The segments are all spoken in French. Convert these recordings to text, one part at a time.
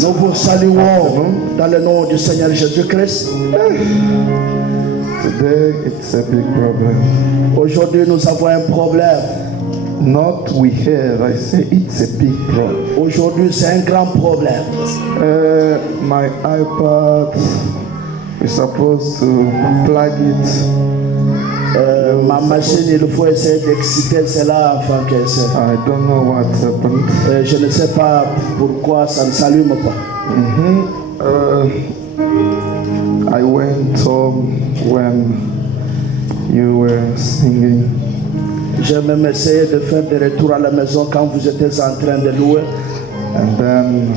Nous vous saluons dans le nom du Seigneur Jésus-Christ. Today it's a big problem. Aujourd'hui, nous avons un problème. Not we have, I say it's a big problem. Aujourd'hui, c'est un grand problème. My iPad, we're supposed to plug it. Ma machine, il faut essayer d'exciter cela afin que c'est. I don't know what happened. Je ne sais pas pourquoi ça ne s'allume pas. I went home when you were singing. J'ai même essayé de faire des retours à la maison quand vous étiez en train de louer. And then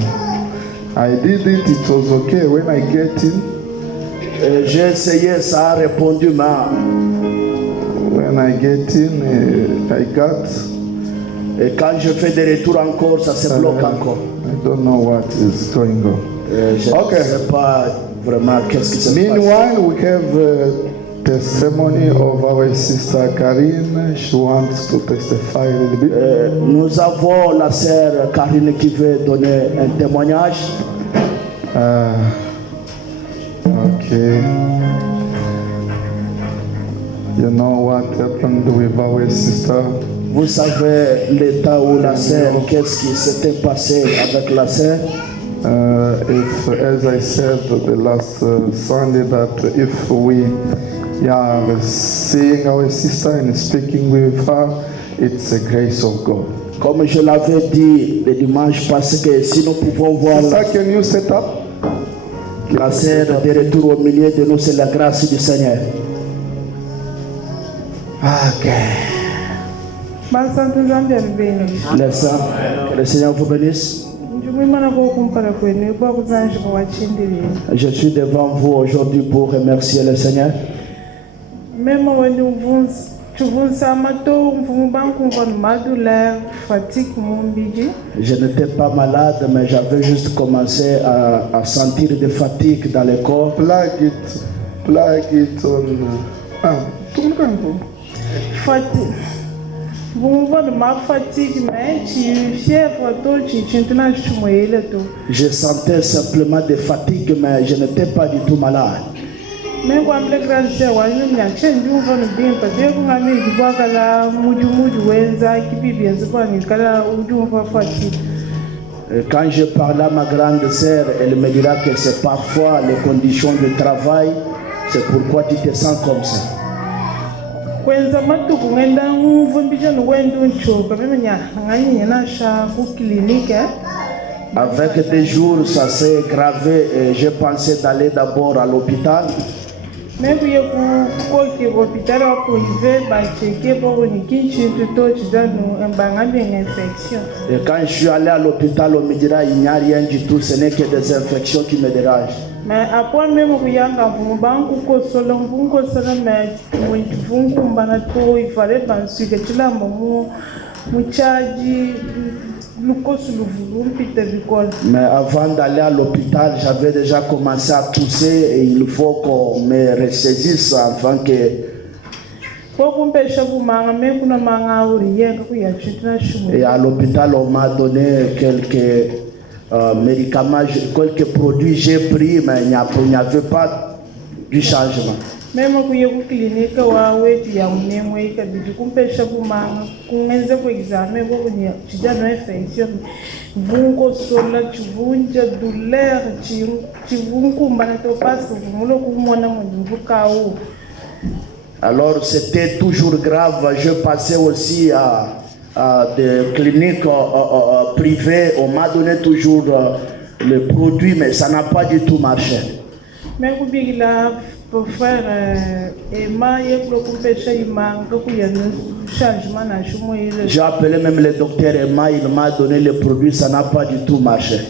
I did it, it was okay. When I get in, j'ai essayé, ça a répondu, mais when I get in, I got. Et quand je fais des retours encore, ça se bloque encore. I don't know what is going on. Je ne sais pas vraiment qu'est-ce qui se passe. Meanwhile, we have testimony of our sister Karine. She wants to testify a little bit. Nous avons la sœur Karine qui veut donner un témoignage. Okay. You know what happened with our sister? Vous savez l'état où la sœur, qu'est-ce qui s'était passé avec la sœur? If, as I said the last Sunday, that if we are seeing our sister and speaking with her, it's a grace of God. Comme je l'avais dit le dimanche passé, que si nous pouvons voir can you set up? La sœur de retour au milieu de nous, c'est la grâce du Seigneur. Ok. Laissons que le Seigneur vous bénisse. Je suis devant vous aujourd'hui pour remercier le Seigneur. Je n'étais pas malade, mais j'avais juste commencé à sentir des fatigues dans le corps. Plug it on. Je sentais simplement des fatigues, mais je n'étais pas du tout malade. Quand je parle à ma grande sœur, elle me dira que c'est parfois les conditions de travail, c'est pourquoi tu te sens comme ça. kwenza matuku ngenda ngumvumbisha nokwenda unchoka bemenya nganye nasha ku clinique. Avec des jours, ça s'est gravé et j'ai pensé d'aller d'abord à l'hôpital. Mais puis l'hôpital a privé, checké pour une infection. Et quand je suis allé à l'hôpital, on me dira il n'y a rien du tout, ce n'est que des infections qui me dérangent. Mais après même il fallait penser que tu l'as mais avant d'aller à l'hôpital, j'avais déjà commencé à tousser et il faut qu'on me ressaisisse afin que... Et à l'hôpital, on m'a donné quelques médicaments, quelques produits, j'ai pris, mais il n'y avait pas du changement. Même quand il y a une clinique, il y a une infection, alors c'était toujours grave. Je passais aussi à des cliniques privées. On m'a donné toujours le produit, mais ça n'a pas du tout marché. Pour faire j'ai appelé même le docteur Emma, il m'a donné le produit, ça n'a pas du tout marché.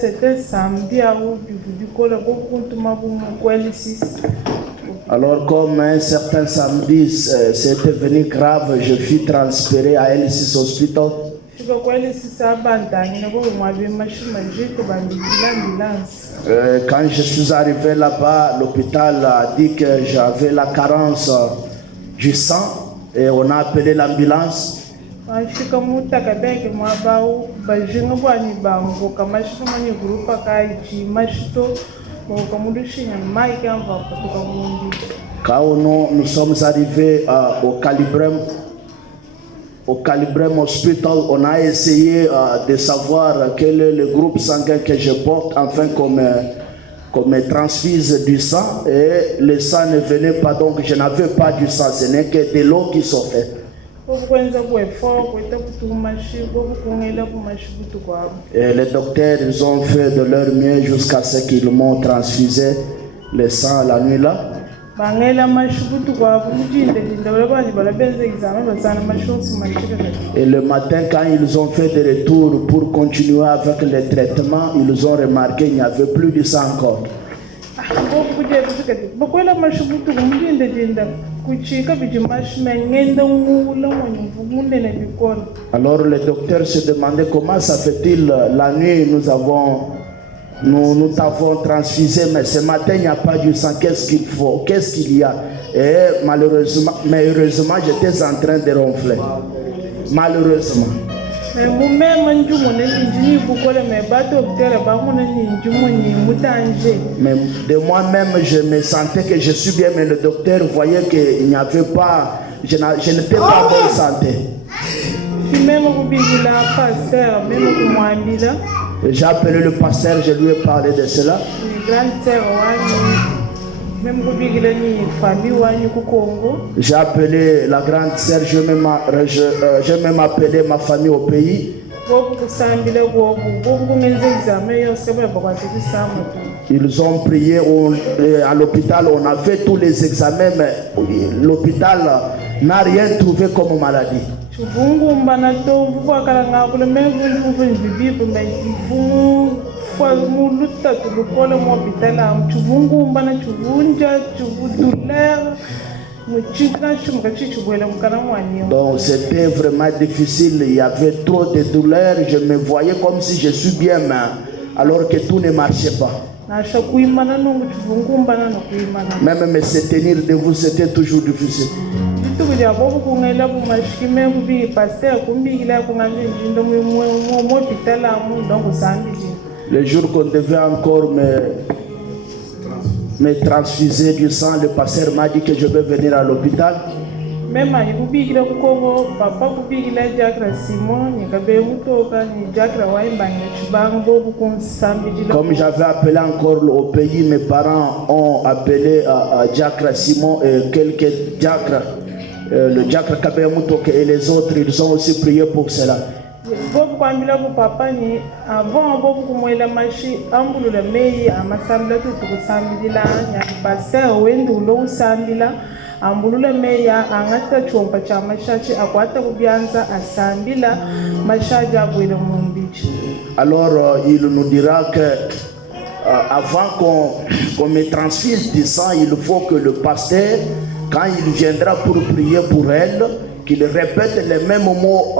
C'était samedi alors comme un certain samedi c'était venu grave, je fus transféré à L6 Hospital. Quand je suis arrivé là-bas, l'hôpital a dit que j'avais la carence du sang et on a appelé l'ambulance. Quand nous sommes arrivés au Calibrem Hospital, on a essayé de savoir quel est le groupe sanguin que je porte afin qu'on me transfuse du sang, et le sang ne venait pas, donc je n'avais pas du sang, ce n'est que de l'eau qui sortait. Et les docteurs, ils ont fait de leur mieux jusqu'à ce qu'ils m'ont transfusé le sang la nuit là. Et le matin, quand ils ont fait des retours pour continuer avec les traitements, ils ont remarqué qu'il n'y avait plus de sang encore. Alors le docteur se demandait comment ça fait-il la nuit nous t'avons transfusé, mais ce matin il n'y a pas du sang, qu'est-ce qu'il faut, qu'est-ce qu'il y a? Et malheureusement, mais heureusement j'étais en train de ronfler. Malheureusement. Mais de moi-même je me sentais que je suis bien, mais le docteur voyait qu'il n'y avait pas, je n'étais pas en bonne santé. J'ai appelé le pasteur, je lui ai parlé de cela. J'ai appelé la grande sœur, je même appelé ma famille au pays. Ils ont prié à l'hôpital, on a fait tous les examens, mais l'hôpital n'a rien trouvé comme maladie. Donc c'était vraiment difficile, il y avait trop de douleurs, je me voyais comme si je suis bien, alors que tout ne marchait pas. Même me se tenir debout, c'était toujours difficile. Le jour qu'on devait encore me transfuser du sang, le pasteur m'a dit que je vais venir à l'hôpital. Même à Yubigila Congo, papa Kubigila Diacra Simon, Nikabe Mutoka, ni Diacra Waimbang, Chubango, Sambi. Comme j'avais appelé encore au pays, mes parents ont appelé à Diacra Simon et quelques Diacra, le Diacra Kabe Mutoka et les autres, ils ont aussi prié pour cela. Bob Kwambila papa ni avant Bob Kumwela Machi, Ambulu Mei, Amasambla to Sambila, Passer, Wendu, Sambila. Ambulula meya angata chompa cha mashachi akwata kubianza asambila mashaja bwele mumbichi. Alors il nous dira que avant qu'on me transfuse du sang, il faut que le pasteur, quand il viendra pour prier pour elle, qu'il répète les mêmes mots,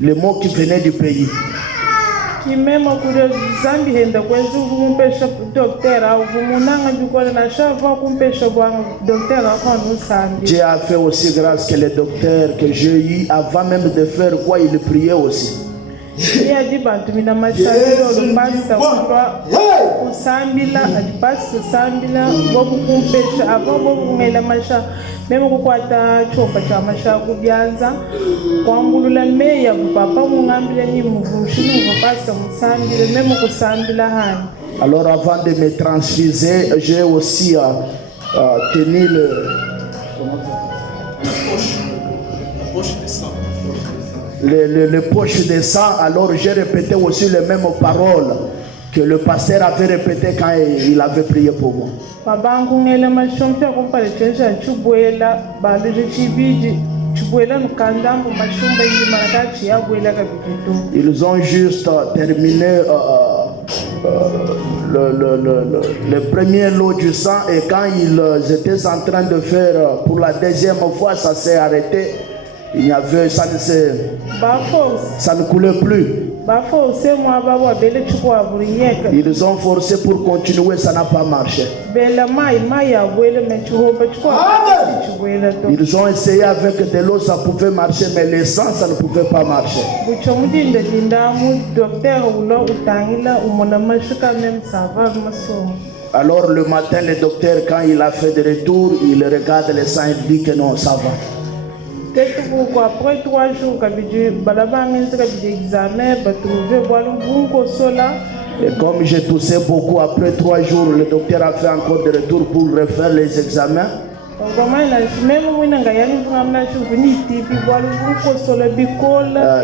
les mots qui venaient du pays. Qui même au cours Zambi henda kwenzu kumpesha docteur au kumunanga jukola na chava kumpesha bwa docteur akonu sambi. Dieu a fait aussi grâce que les docteurs que j'ai eu avant même de faire quoi, il priait aussi. Il a dit bantu mina machalo le pasteur kwa usambila adipasta sambila bobu kumpesha avant bobu kumela masha même kukwata chopa cha masha kubianza kwambulula meya papa mungambile ni muvushini ngopasta musambile même kusambila hani. Alors avant de me transfuser, j'ai aussi tenu le poche de sang. Alors j'ai répété aussi les mêmes paroles que le pasteur avait répété quand il avait prié pour moi. Ils ont juste terminé le premier lot du sang et quand ils étaient en train de faire pour la deuxième fois, ça s'est arrêté. Il y avait, ça ne coulait plus. Ils ont forcé pour continuer, ça n'a pas marché. Ils ont essayé avec de l'eau, ça pouvait marcher, mais le sang, ça ne pouvait pas marcher. Alors le matin, le docteur, quand il a fait de retour, il regarde le sang et dit que non, ça va. Après 3 jours, et comme j'ai toussé beaucoup, après 3 jours, le docteur a fait encore de retour pour refaire les examens.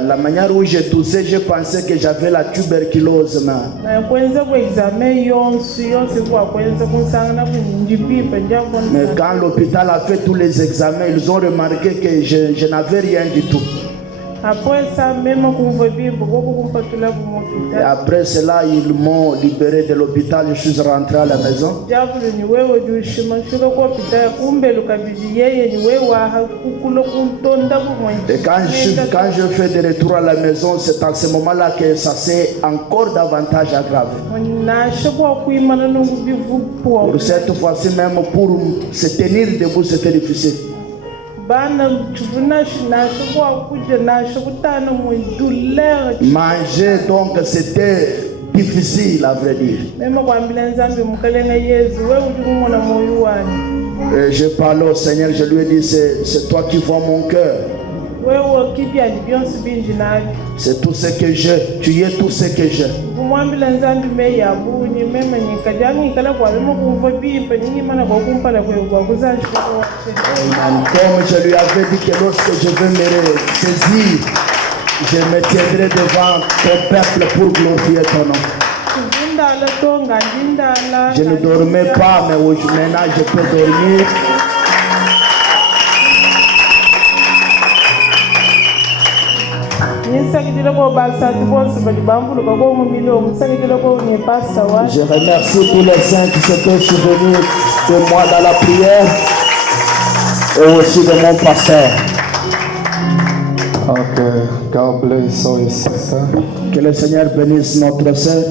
La manière où j'ai toussé, j'ai pensé que j'avais la tuberculose. Mais quand l'hôpital a fait tous les examens, ils ont remarqué que je n'avais rien du tout. Après ça, même et après cela, ils m'ont libéré de l'hôpital. Je suis rentré à la maison. Et quand je fais de retour à la maison, c'est à ce moment-là que ça s'est encore davantage aggravé. Pour cette fois-ci même, pour se tenir debout, c'était difficile. Manger, donc c'était difficile à vrai dire. Et je parle au Seigneur, je lui ai dit, c'est toi qui vois mon cœur. C'est tout ce que j'ai, tu es tout ce que j'ai. Comme je lui avais dit que lorsque je vais me saisir, je me tiendrai devant ton peuple pour glorifier ton nom. Je ne dormais pas, mais maintenant je peux dormir. Je remercie tous les saints qui s'étaient souvenus de moi dans la prière et aussi de mon pasteur. Okay, God bless our sister. Que le Seigneur bénisse notre sœur.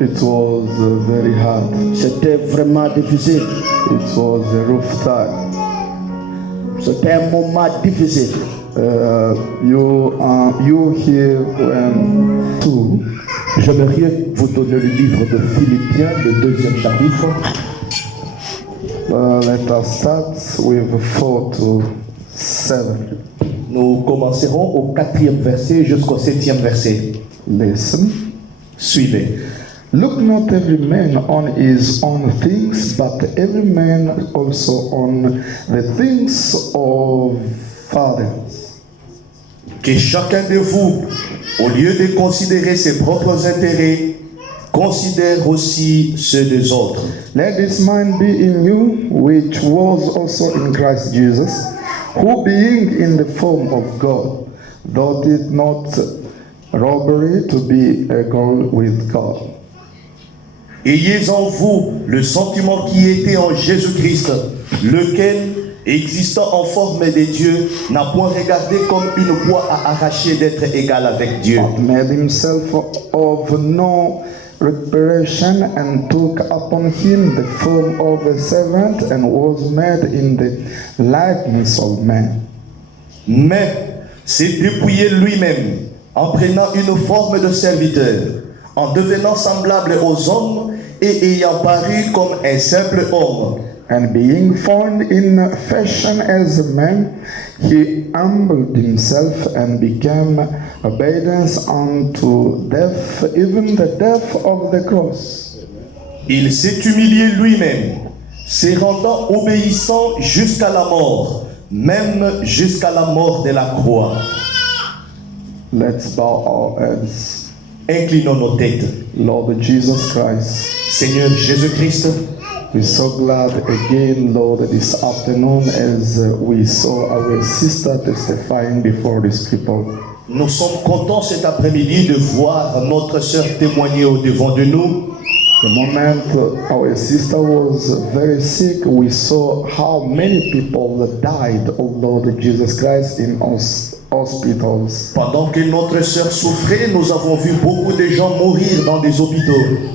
It was very hard. C'était vraiment difficile. It was a rough time. C'était un moment difficile. You here too. J'aimerais vous donner le livre de Philippiens, le 2e chapitre. Let us start with 4 to 7. Nous commencerons au 4e verset jusqu'au 7e verset. Listen. Suivez. Look not every man on his own things, but every man also on the things of others. Que chacun de vous, au lieu de considérer ses propres intérêts, considère aussi ceux des autres. Let this mind be in you, which was also in Christ Jesus, who being in the form of God, thought it not robbery to be equal with God. Ayez en vous le sentiment qui était en Jésus-Christ, lequel, existant en forme de Dieu, n'a point regardé comme une proie à arracher d'être égal avec Dieu. But made himself of no reparation, and took upon him the form of a servant, and was made in the likeness of man. Mais s'est dépouillé lui-même, en prenant une forme de serviteur, en devenant semblable aux hommes, et ayant paru comme un simple homme. And being found in fashion as a man, he humbled himself and became obedient unto death, even the death of the cross. Il s'est humilié lui-même, se rendant obéissant jusqu'à la mort, même jusqu'à la mort de la croix. Let's bow our heads. Inclinons nos têtes. Lord Jesus Christ, Seigneur Jésus-Christ, we're so glad again, Lord, this afternoon as we saw our sister testifying before these people. nous sommes contents cet après-midi de voir notre sœur témoigner au-devant de nous. The moment our sister was very sick, we saw how many people died, oh Lord Jesus Christ, in hospitals. Pendant que notre sœur souffrait, nous avons vu beaucoup de gens mourir dans des hôpitaux.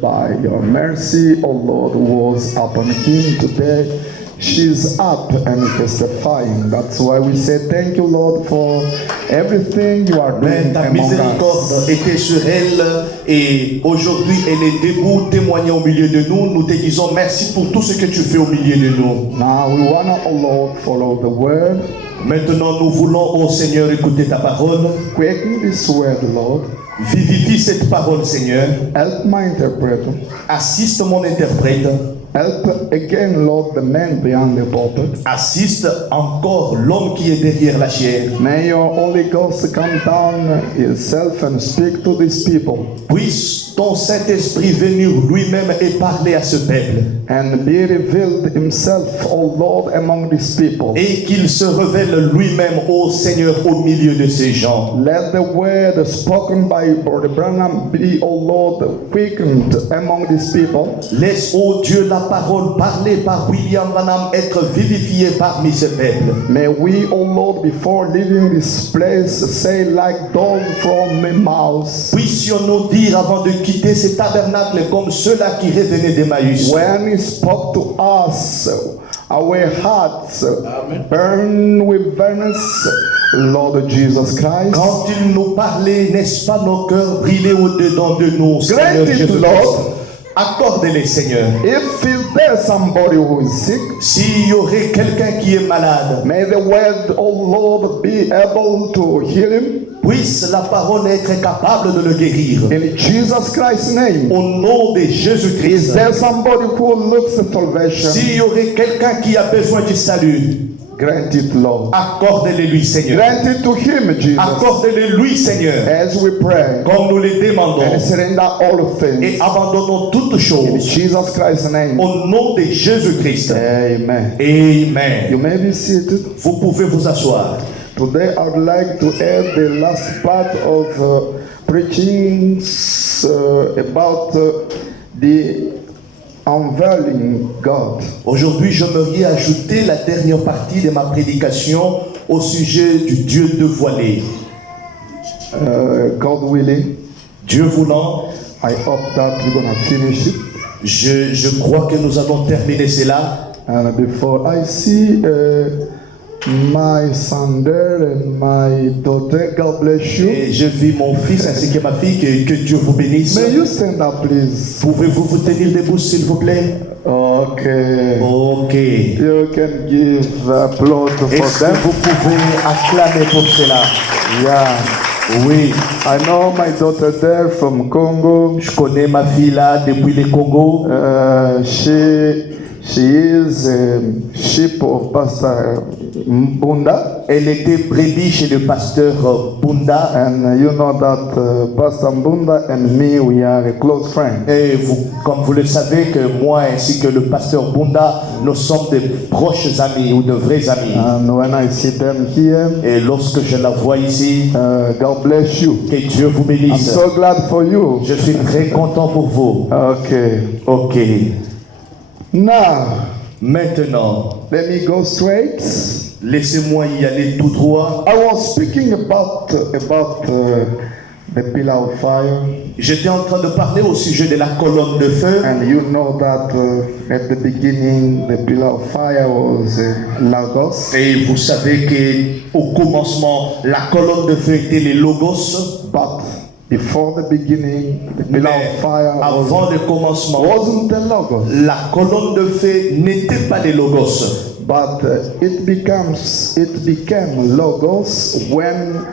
By your mercy, O Lord, was upon him today. She's up and testifying. That's why we say thank you, Lord, for everything you are Mais doing ta among miséricorde us. était sur elle et aujourd'hui elle est debout témoignant au milieu de nous. Nous te disons merci pour tout ce que tu fais au milieu de nous. Now we want to, O Lord, follow the word. Maintenant nous voulons, ô Seigneur, écouter ta parole. Quicken this word, Lord. Vivifie cette parole, Seigneur. Help my interpreter. Assiste mon interprète. Help again, Lord, the man behind the pulpit. Assiste encore l'homme qui est derrière la chair. May your Holy Ghost come down himself and speak to these people. Puisse ton Saint-Esprit venir lui-même et parler à ce peuple. And be revealed himself, O Lord, among these people. Et qu'il se révèle lui-même, ô Seigneur, au milieu de ces gens. Let the word spoken by Brother Branham be, O Lord, quickened among these people. Laisse, ô Dieu, la parole parlée par William Branham être vivifiée parmi ce peuple. May we, O Lord, before leaving this place, say like those from Emmaus, Puissions-nous dire avant de quitter ce tabernacle comme ceux-là qui revenaient d'Emmaüs. when he spoke to us, our hearts burn with burns, Lord Jesus Christ. Quand il nous parlait, n'est-ce pas, nos cœurs brillaient au-dedans de nous, Seigneur Grant it, Jésus-Christ. Lord. Accorde-les, Seigneur. If there's somebody who is sick, S'il y aurait quelqu'un qui est malade, may the word, O Lord, be able to heal him. puisse la parole être capable de le guérir. In Jesus Christ's name. Au nom de Is Jésus-Christ. there somebody who looks at salvation? S'il y aurait quelqu'un qui a besoin du salut, Grant it, Lord. accorde-le lui, Seigneur. Grant it to him, Jesus. Accorde-le lui, Seigneur. As we pray Comme nous le demandons. and surrender all Et things. abandonnons toutes In choses. Jesus Christ's name. Au nom de Jésus-Christ. Amen. Amen. You may be seated. Vous pouvez vous asseoir. Today I would like to add the last part of preaching about the unveiling God. Aujourd'hui, j'aimerais ajouter la dernière partie de ma prédication au sujet du Dieu dévoilé. God willing, Dieu voulant, I hope that we're going to finish it. je crois que nous allons terminer cela. And before I see my son there and my daughter. God bless you. Et je vis mon fils ainsi que ma fille, que Dieu vous bénisse. May you stand up, please? Pouvez-vous vous tenir debout s'il vous plaît? Okay. Ok. You can give applause for Est-ce them. que vous pouvez acclamer pour cela? Yeah. Oui. I know my daughter there from Congo. Je connais ma fille là depuis le Congo. She is a sheep of Pastor Mbunda. Elle était brebis chez le pasteur Bunda. And you know that Pastor Mbunda and me, we are a close friend. Et vous, comme vous le savez, que moi ainsi que le pasteur Bunda, nous sommes de proches amis ou de vrais amis. And when I see them here, Et lorsque je la vois ici, God bless you. que Dieu vous I'm bénisse. so glad for you. Je suis très content pour vous. Okay. Ok. Now, Maintenant, let me go straight. laissez-moi y aller tout droit. I was speaking about the pillar of fire, J'étais en train de parler au sujet de la colonne de feu. and you know that at the beginning the pillar of fire was Lagos, Et vous savez qu'au commencement, la colonne de feu était les logos. but before the beginning the pillar Mais of fire avant le commencement, wasn't the Logos, la colonne de feu n'était pas les logos. but it became Logos when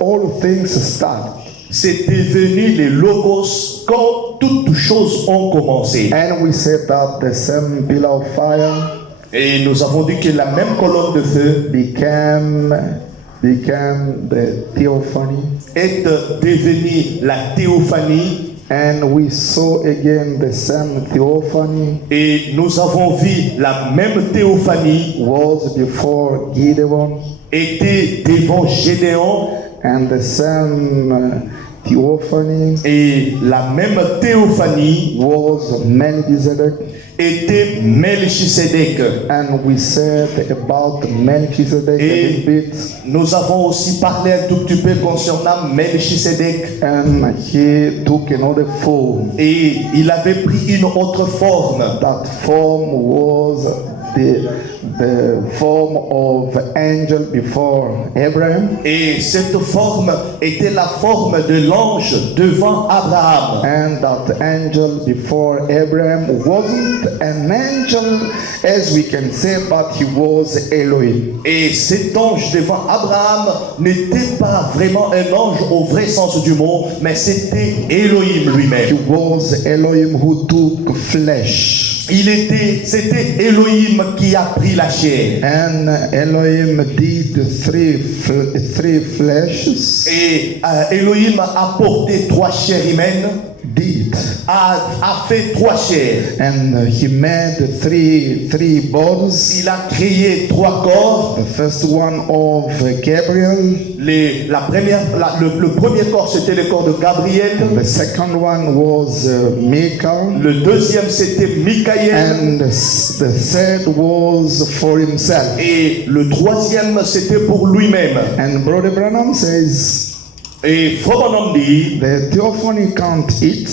all things start. C'est devenu les logos quand toutes choses ont commencé. And we said that the same pillar of fire Et nous avons dit que la même colonne de feu became the theophany, est devenue la théophanie. and we saw again the same theophany Et nous avons vu la même théophanie was before Gideon, était devant Gédéon. and the same theophany Et la même théophanie was Melchizedek. était Melchisédek. And we said about Melchizedek a Et little bit, nous avons aussi parlé un tout petit peu concernant Melchisédek. and he took another form. Et il avait pris une autre forme. That form was the form of angel before Abraham, Et cette forme était la forme de l'ange devant Abraham. and that angel before Abraham wasn't an angel as we can say, but he was Elohim. Et cet ange devant Abraham n'était pas vraiment un ange au vrai sens du mot, mais c'était Elohim He lui-même. was Elohim who took flesh. C'était Elohim qui a pris la chair. And Elohim did three fleshes. Et Elohim a porté 3 chairs humaines, a fait 3 chairs. And he made three bodies. Il a créé 3 corps. The first one of Gabriel. Le premier corps, c'était le corps de Gabriel. The second one was Michael. Le deuxième, c'était Michael. And the third was for himself. Et le troisième, c'était pour lui-même. And Brother Branham says, Et Frobonam dit, the theophany can't eat.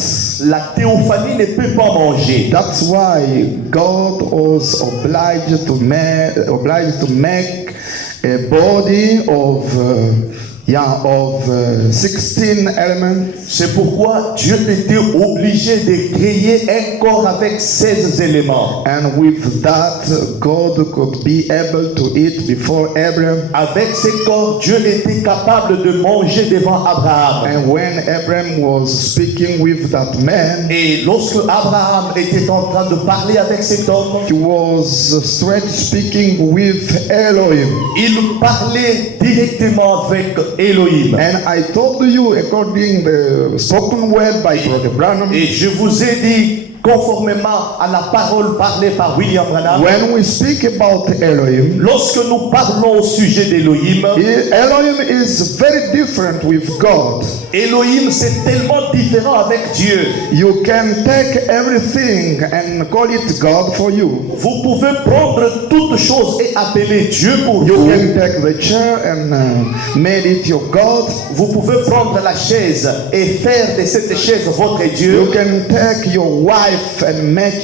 la théophanie ne peut pas manger. That's why God was obliged to make a body of 16 elements. C'est pourquoi Dieu était obligé de créer un corps avec 16 éléments. And with that, God could be able to eat before Abraham. Avec ces corps, Dieu était capable de manger devant Abraham. And when Abraham was speaking with that man, Et lorsque Abraham était en train de parler avec cet homme, he was straight speaking with Elohim. il parlait directement avec Elohim. And I told you, according the spoken word by Brother Branham, Et je vous ai dit, conformément à la parole parlée par William Branham, when we speak about Elohim, lorsque nous parlons au sujet d'Elohim, Elohim is very different with God. Elohim c'est tellement différent avec Dieu. You can take everything and call it God for you. Vous pouvez prendre toute chose et appeler Dieu pour You vous, can take the chair and make it your God. vous pouvez prendre la chaise et faire de cette chaise votre Dieu. You can take your wife and make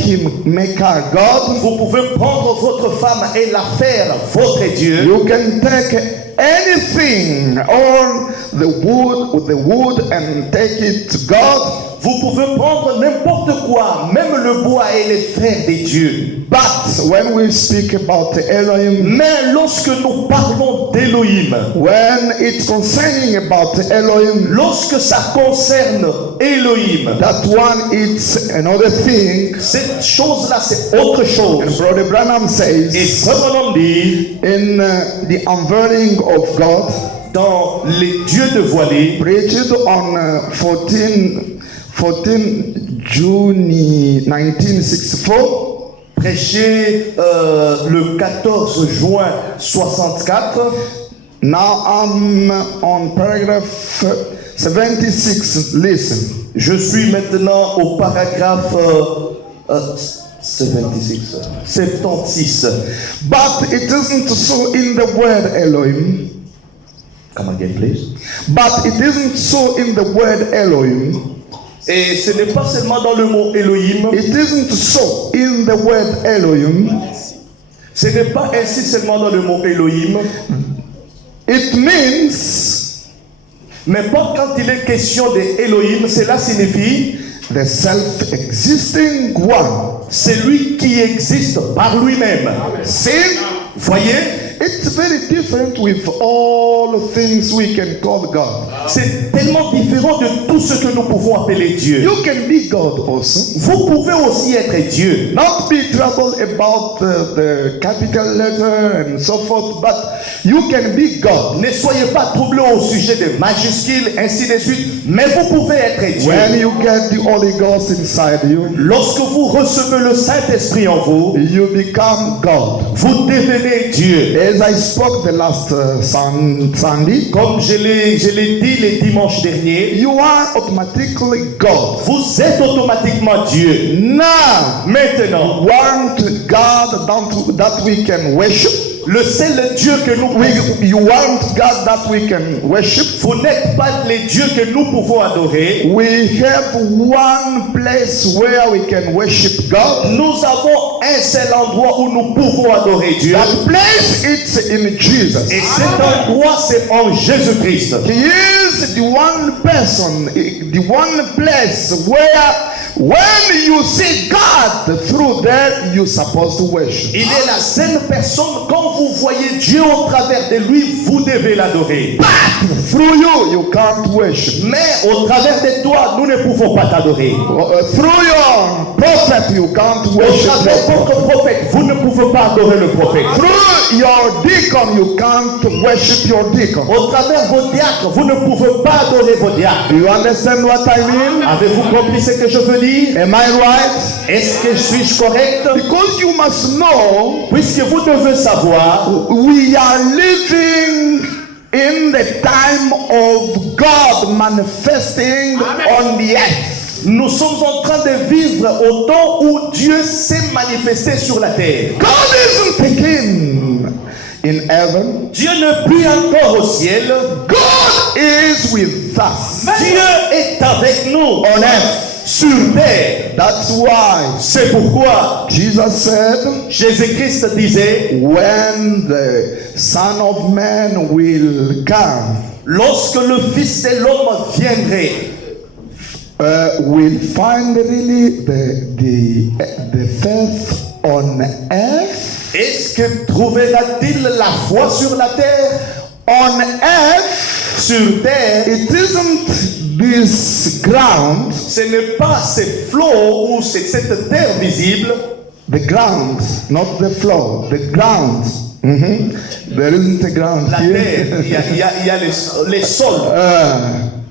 her God. Vous pouvez prendre votre femme et la faire votre Dieu. You can take anything on the wood and take it to God. Vous pouvez prendre n'importe quoi, même le bois, et les faire des dieux. But when we speak about Elohim, Mais lorsque nous parlons d'Élohim, when it's concerning about Elohim, lorsque ça concerne Élohim, that one it's another thing. cette chose-là, c'est autre And chose. Brother Branham Et says Frère dit, in the unveiling of God, dans les dieux dévoilés, preached on 14 June 1964. prêché le 14 juin 64, Now I'm on paragraph 76. Listen. je suis maintenant au paragraphe 76. But it isn't so in the word Elohim. Come again, please. But it isn't so in the word Elohim. Et ce n'est pas seulement dans le mot Elohim, It isn't so in the word Elohim. ce n'est pas ainsi seulement dans le mot Elohim, It means mais pas quand il est question de Elohim, cela signifie the self-existing one. c'est lui qui existe par lui-même. See? Voyez, It's very different with all things we can call God. c'est tellement différent de tout ce que nous pouvons appeler Dieu. You can be God also. Vous pouvez aussi être Dieu. Not be troubled about the capital letter and so forth, but you can be God. Ne soyez pas troublés au sujet des majuscules, ainsi de suite, mais vous pouvez être Dieu. When you get the Holy Ghost inside you, Lorsque vous recevez le Saint-Esprit en vous, you become God. vous devenez Dieu. As I spoke the last Sunday, Comme je l'ai dit les dimanches derniers, you are automatically God. vous êtes automatiquement Dieu. Now, Maintenant, want God that we can worship. le seul Dieu que nous pouvons, You want God that we can worship. vous n'êtes pas les dieux que nous pouvons adorer. We have one place where we can worship God. Nous avons un seul endroit où nous pouvons adorer Dieu. That place it's in Jesus. Et cet endroit, c'est en Jésus-Christ. He is the one person, the one place where when you see God through there, you're supposed to worship. Il est la seule personne, quand vous voyez Dieu au travers de lui, vous devez l'adorer. Through you can't worship. Mais au travers de toi, nous ne pouvons pas t'adorer. Through your prophet, you can't Au worship. travers de votre prophète, vous ne pouvez pas adorer le prophète. Through your deacon, you can't worship your deacon. Au travers de vos diacres, vous ne pouvez pas adorer vos diacres. Do you understand what I mean? Avez-vous compris ce que je veux dire? Am I right? Est-ce que suis-je correct? Because you must know, Puisque vous devez savoir, we are living in the time of God manifesting on the earth. nous sommes en train de vivre au temps où Dieu s'est manifesté sur la terre. God isn't a king in heaven. Dieu n'est plus encore au ciel. God is with us Dieu est avec nous on earth. sur terre. That's why C'est pourquoi Jesus said, Jésus-Christ disait, when the Son of Man will come, lorsque le Fils de l'homme viendrait, will find really the faith on earth. est-ce que trouvera-t-il la foi sur la terre? On earth, Sur terre, it isn't this ground, ce n'est pas ces flots ou cette terre visible, the ground, not the floor, the ground. There isn't a ground la here. terre, il y a les sols.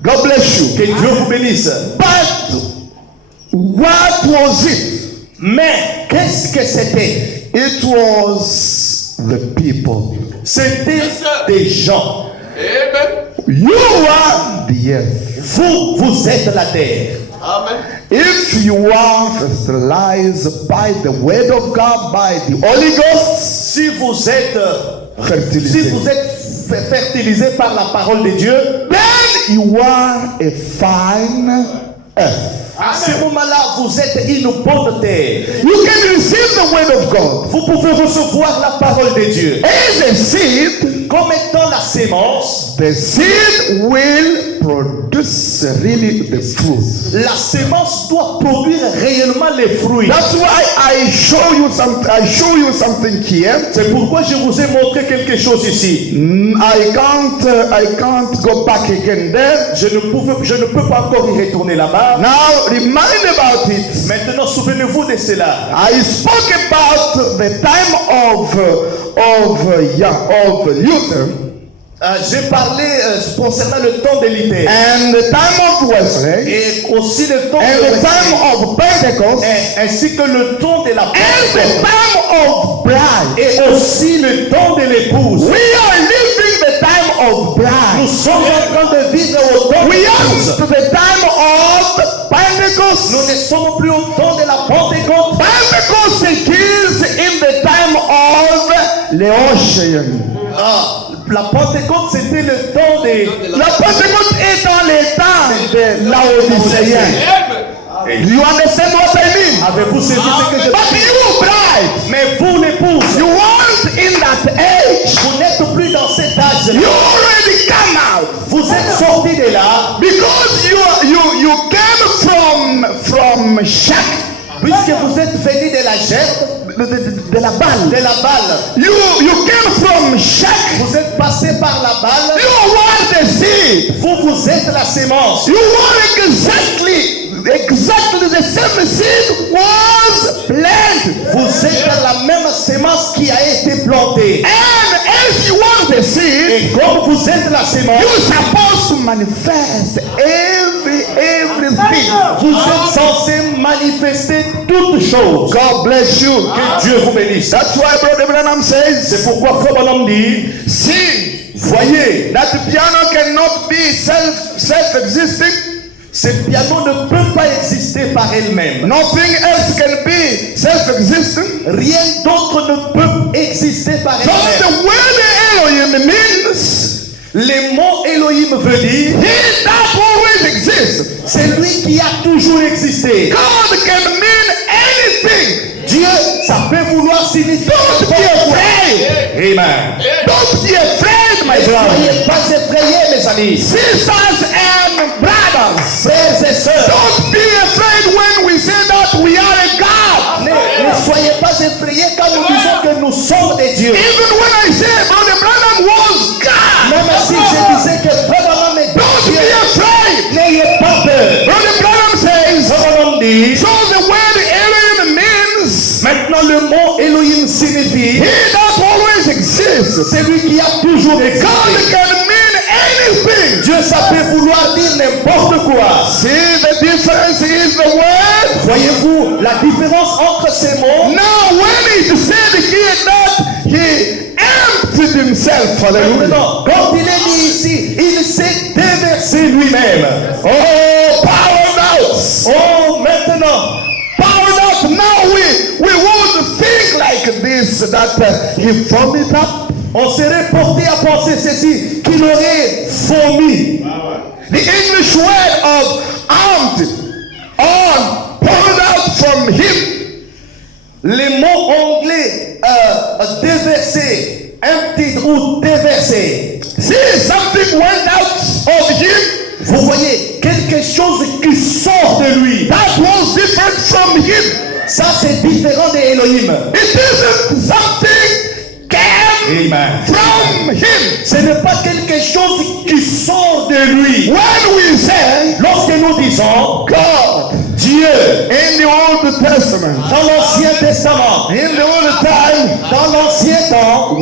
God bless you. Que Dieu vous bénisse. But what was it? Mais qu'est-ce que c'était? It was the people. C'était des gens. You are the earth. Vous êtes la terre. If you are fertilized by the word of God, by the Holy Ghost, Si vous êtes fertilisé. fertilisé par la parole de Dieu, Then you are a fine earth. à ce moment-là, vous êtes une bonne terre. You can receive the word of God Vous pouvez recevoir la parole de Dieu. as a seed. Comme étant la sémence, The seed will produce really the fruit. la sémence doit produire réellement les fruits. That's why I show you something here. C'est pourquoi je vous ai montré quelque chose ici. I can't go back again there. Je ne peux pas encore y retourner là-bas. Now remind about it. Maintenant, souvenez-vous de cela. I spoke about the time of Luther J'ai parlé concernant le temps de Luther and the time of Wesley et aussi le temps and de the time of Pentecost ainsi que le temps de la and the Pentecôte time of bride. et aussi le temps de l'épouse. We are living the time of Nous bride. sommes en train de vivre au temps de We are l'épouse. to the time of Pentecost. Nous ne sommes plus au temps de la Pentecôte. Pentecost is in the time of Laodicean. La Pentecôte, c'était le temps des... La Pentecôte est dans les temps de Laodicéens. You understand what I mean? Avez-vous saisi ce que je But dis? you, bride, Mais vous, l'épouse, you weren't in that age. vous n'êtes plus dans cet âge-là. You already come out Vous êtes sortis de là because you came from Shak, puisque vous êtes venus de la gerbe, de la balle. de la balle. You came from Shak. Vous êtes passés par la balle. You were the seed. Vous êtes la sémence. You were exactly the same seed was planted. Vous êtes la même sémence qui a été plantée. And as you are the seed, Et comme vous êtes la sémence, you're supposed to manifest everything. vous êtes censés manifester toutes choses. God bless you. Que Dieu vous bénisse. That's why Brother Branham says, C'est pourquoi Frère Branham dit, see, voyez, that the piano cannot be self-existing. ce piano ne peut pas exister par elle-même. Nothing else can be self-existing. Rien d'autre ne peut exister par So elle-même. the word Elohim means Le mot Elohim veut dire, he that always exists. c'est lui qui a toujours existé. God can mean anything. Dieu, ça peut vouloir signifier. Don't be afraid. Amen. Don't be afraid, my Ne brother. soyez pas effrayés, mes amis. Sisters and brothers, Frères et sœurs, don't be afraid when we say that we are a God. ne soyez pas effrayés quand nous disons que nous sommes des dieux. Even when I say Brother Branham was God, Même si je disais que Frère Branham est don't Dieu, be afraid. n'ayez pas peur. Brother Branham says, Frère Branham dit, so the word Elohim means maintenant le mot Elohim signifie, he that always exists. c'est lui qui a toujours God existé. can mean anything. Dieu, ça peut vouloir dire n'importe quoi. See, the difference is the word. Voyez-vous la différence entre ces mots? Now, when it said here that he emptied himself, hallelujah. Maintenant, quand il est dit ici, il s'est déversé lui-même. Oh, power out. Oh, maintenant, Power out. Now we would think like this, that he vomited up. on serait porté à penser ceci, qu'il aurait vomi. The English word of empty, on, poured out from him. Les mots anglais déverser, empty ou déverser. See, something went out of him. Vous voyez, quelque chose qui sort de lui. That was different from him. Ça, c'est différent de Elohim. It isn't something came Amen. from him. Ce n'est pas quelque chose qui sort de lui. When we say Lorsque nous disons God Dieu in the Old Testament, dans l'Ancien Testament, in the old time, dans l'Ancien temps,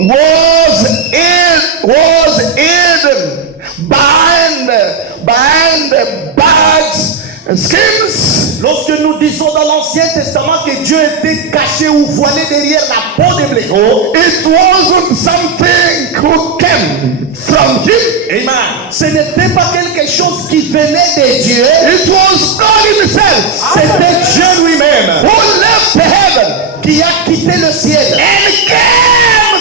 was hidden behind birds and skins. lorsque nous disons dans l'Ancien Testament que Dieu était caché ou voilé derrière la peau de blaireau, It wasn't something who came from him. Amen. Ce n'était pas quelque chose qui venait de Dieu, It was God himself c'était Dieu lui-même who left heaven qui a quitté le ciel and came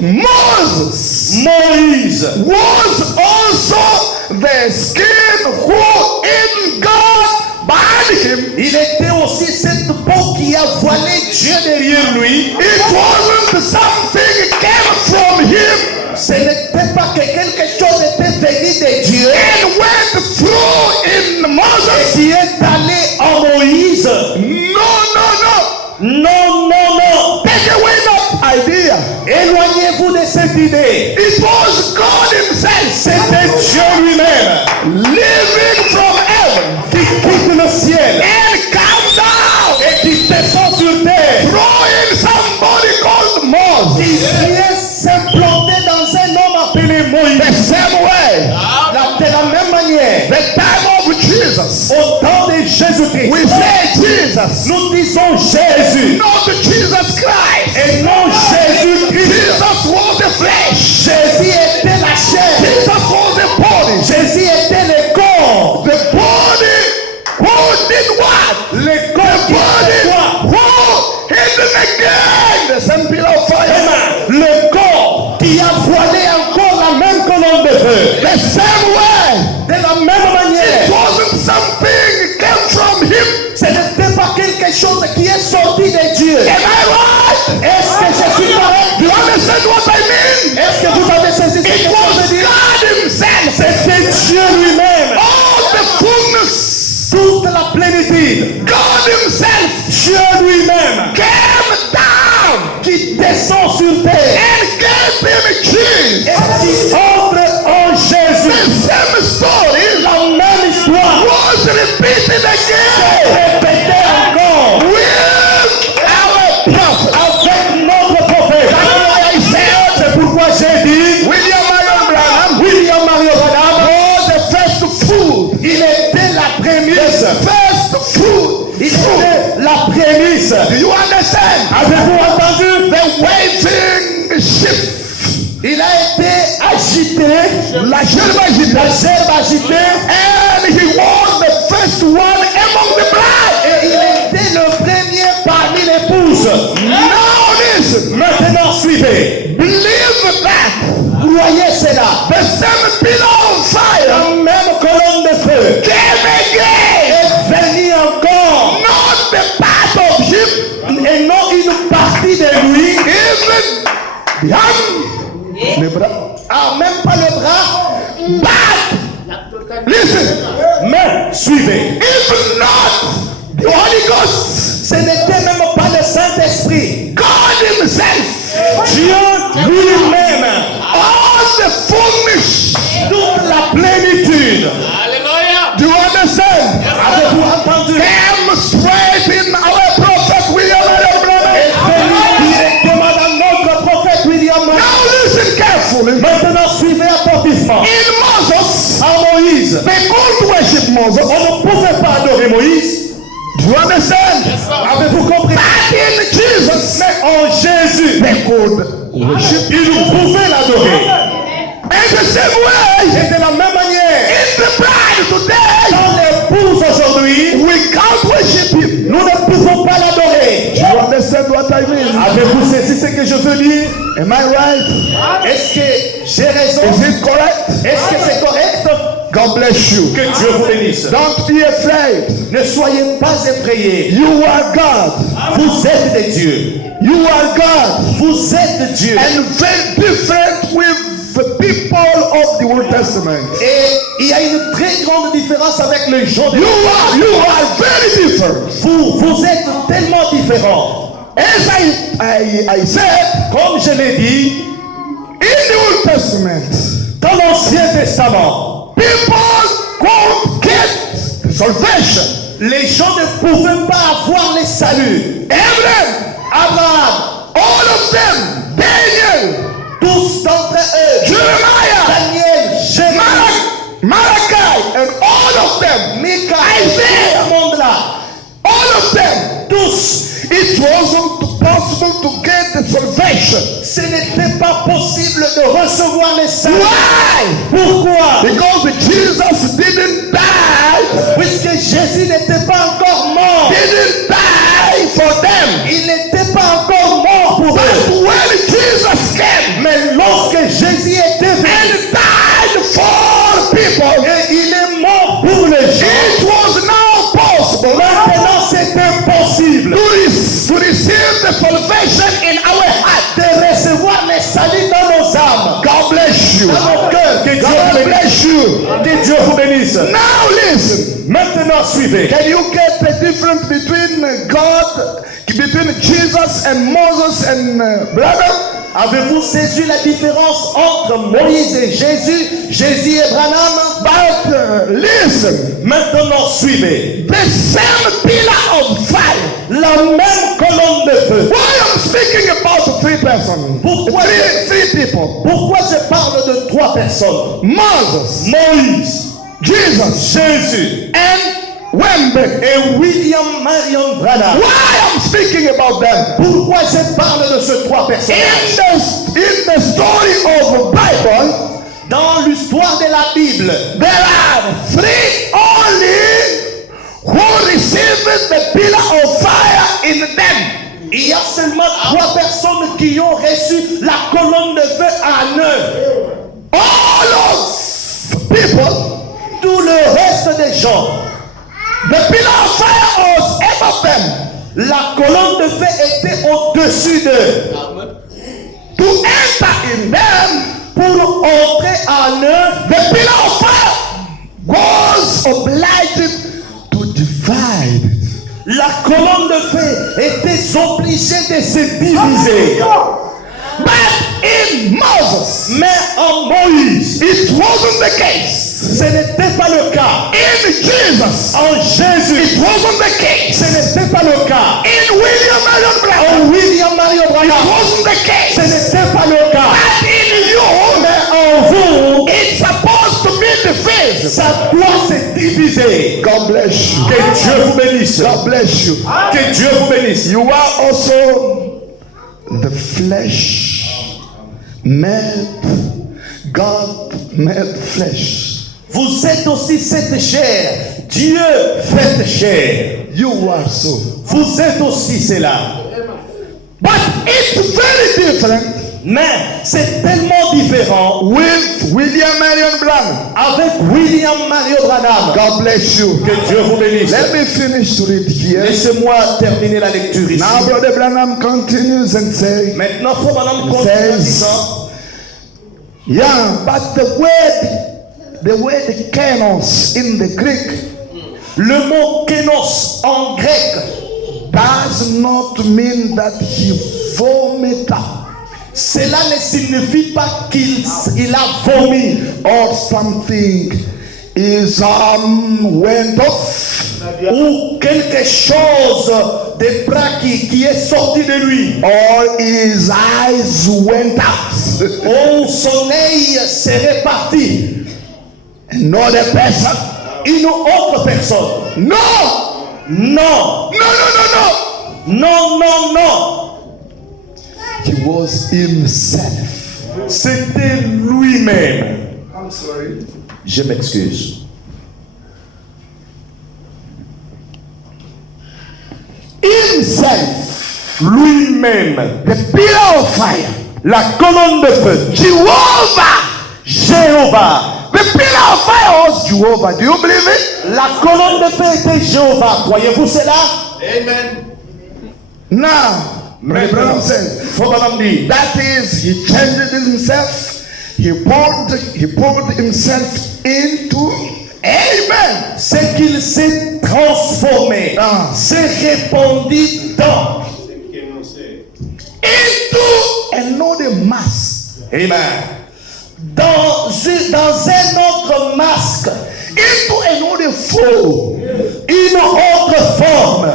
Moses Moïse was also the skin who in God behind him. il était aussi cette peau qui a voilé Dieu derrière lui. It wasn't something came from him Ce n'était pas que quelque chose était venu de Dieu and went through in et Moses. qui est allé en Moïse. No. Non, non, non. Take away that idea. Éloignez-vous de cette idée. It was God himself C'était Dieu lui-même living from heaven qui quitte le ciel and come down, et qui descend sur terre. throwing somebody called Moses. Il vient s'implanter dans un homme appelé Moïse. The same way, De la même manière, the time of Jesus, au temps de Jésus-Christ, we say Jesus, nous disons Jésus not Jesus Christ. et non Jésus-Christ. Jesus was the flesh. Jésus était la chair. Jesus was the body. Jésus était le corps. The body who did what? Le corps The qui body fait quoi? who hidden again the same pillar of fire. Le corps qui a voilé encore la même colonne de feu. The same way. De la même It manière, wasn't something came from him. ce n'était pas quelque chose qui est sorti de Dieu. Am I right? Est-ce que je suis correct? Do you understand what I mean? Est-ce que vous avez saisi ce que It je was veux dire? God himself. C'était Dieu lui-même. All the fullness. Toute la plénitude. God himself Dieu lui-même came down qui descend sur terre and gave him keys. et qui entre en Jésus. The same story La même histoire was repeated again répétée encore with our prophet. avec notre prophète. C'est pourquoi j'ai dit William Marion Branham William Mario Branham, was the first food. il était la prémisse. First food. Il était la prémisse. Do you understand? Avez-vous entendu? The waving ship. Il a été agité, La gerbe agitée. la gerbe agitée, And he was the first one among the bride. et il était le premier parmi les épouses. Now listen. Maintenant suivez. Believe that. Croyez cela. The same pillar of fire La même colonne de feu came again. est venue encore. Not the part of him. Et non une partie de lui. Even the arm. Les bras. Ah, même pas le bras. But listen. Mais suivez. Even not the Holy Ghost. Ce n'était même pas le Saint-Esprit. God himself. Dieu lui-même. All the fullness. Toute la plénitude. Do you understand? Avez-vous entendu? Came straight in our prophet William Marion Est Branham. venu directement dans notre prophète William. Now listen carefully. Maintenant suivez attentivement. In Moses, À Moïse. they could worship Moses. On ne pouvait pas adorer Moïse. Do you understand? Avez-vous compris? But in Jesus, Mais en Jésus, they could worship. ils pouvaient l'adorer. In the same way, Et de la même manière, in the bride today, dans l'épouse aujourd'hui, we can't worship him. nous ne pouvons pas l'adorer. Do you understand what I mean? Avez-vous saisi ce que je veux dire? Am I right? Est-ce que j'ai raison? Is it correct? Est-ce que c'est correct? God bless you. Que Dieu vous bénisse. Don't be afraid. Ne soyez pas effrayés. You are God. Vous êtes des dieux. You are God. Vous êtes Dieu. And very different with the people of the Old Testament. Et il y a une très grande différence avec les gens de You are very different. vous êtes tellement différents. As I said, Comme je l'ai dit, in the Old Testament, dans l'Ancien Testament, people couldn't get salvation. les gens ne pouvaient pas avoir le salut. Abraham, All of them, Daniel, tous d'entre eux, Jeremiah, Daniel, Jérémie, Malachi, and all of them, Mika, Isaiah. tout ce monde-là, all of them, tous, it wasn't possible to get the salvation. ce n'était pas possible de recevoir le salut. Why? Pourquoi? Because Jesus didn't die, Puisque Jésus n'était pas encore mort. didn't die for them. Il n'était pas encore mort pour eux. But when Jesus came, Mais to receive the salvation in our heart, de recevoir les saluts dans nos âmes, God bless you. dans nos cœurs. Que Dieu God vous bénisse. bless you. Que Dieu vous bénisse. Now listen. Maintenant, suivez. Can you get the difference between God, between Jesus and Moses and brother? Avez-vous saisi la différence entre Moïse et Jésus, Jésus et Branham? But listen. Maintenant, suivez. The same pillar of fire. La même colonne de feu. Why I'm speaking about three persons? Pourquoi Three people. Pourquoi je parle de 3 personnes? Moses, Moïse, Jesus, Jésus and Wembeck. et William Marion Branham. Why I'm speaking about them? Pourquoi je parle de ces 3 personnes? In the story of the Bible, Dans l'histoire de la Bible, there are three only who received the pillar of fire in them. il y a seulement 3 personnes qui ont reçu la colonne de feu en eux. All of people, Tout le reste des gens, the pillar of fire was above them. la colonne de feu était au-dessus d'eux. To enter in them, Pour entrer en eux, the pillar of fire was obliged to divide. la colonne de feu était obligée de se diviser. But in Moses, Mais en Moïse, it wasn't the case. ce n'était pas le cas. In Jesus, En Jésus, it wasn't the ce case. n'était pas le cas. In William Marion En Branham, William Marion it Branham, wasn't the ce case. n'était pas le cas. But in you, Mais en vous, it's supposed to be divided. ça doit se diviser. God bless you. Que Dieu vous bénisse. God bless you. Que Dieu vous bénisse. You are also the flesh made, God made flesh. Vous êtes aussi cette chair. Dieu fait chair. You are so. Vous êtes aussi cela. But it's very different Mais c'est tellement différent with William Marion Branham. avec William Marion Branham. God bless you. Que Dieu vous bénisse. Let me finish to read here. Laissez-moi terminer la lecture ici. Now, Brother Branham continues and says, Maintenant, Frère Branham continue en disant, yeah, but the word kenos in the Greek le mot kénos en grec does not mean that he vomited cela ne signifie pas qu'il a vomi or something is went off ou quelque chose de bras qui est sorti de lui or his eyes went out. ou son œil serait parti. Another person. Une autre personne. No, Non, no, no, no, no. non, non, non. He was himself. C'était lui-même. I'm sorry. Je m'excuse. Himself. Lui-même. The pillar of fire. La colonne de feu. Jehovah. Jéhovah. The pillar of fire was Jehovah. Do you believe it? La colonne de feu était Jéhovah. Croyez-vous cela? Now, Brother Branham says, Frère Branham dit, that is, he changed himself. He poured himself into. Amen. c'est qu'il s'est transformé, Ah. s'est répandu dans. Into another mass. Amen. Dans un autre masque, Into another form. une autre forme.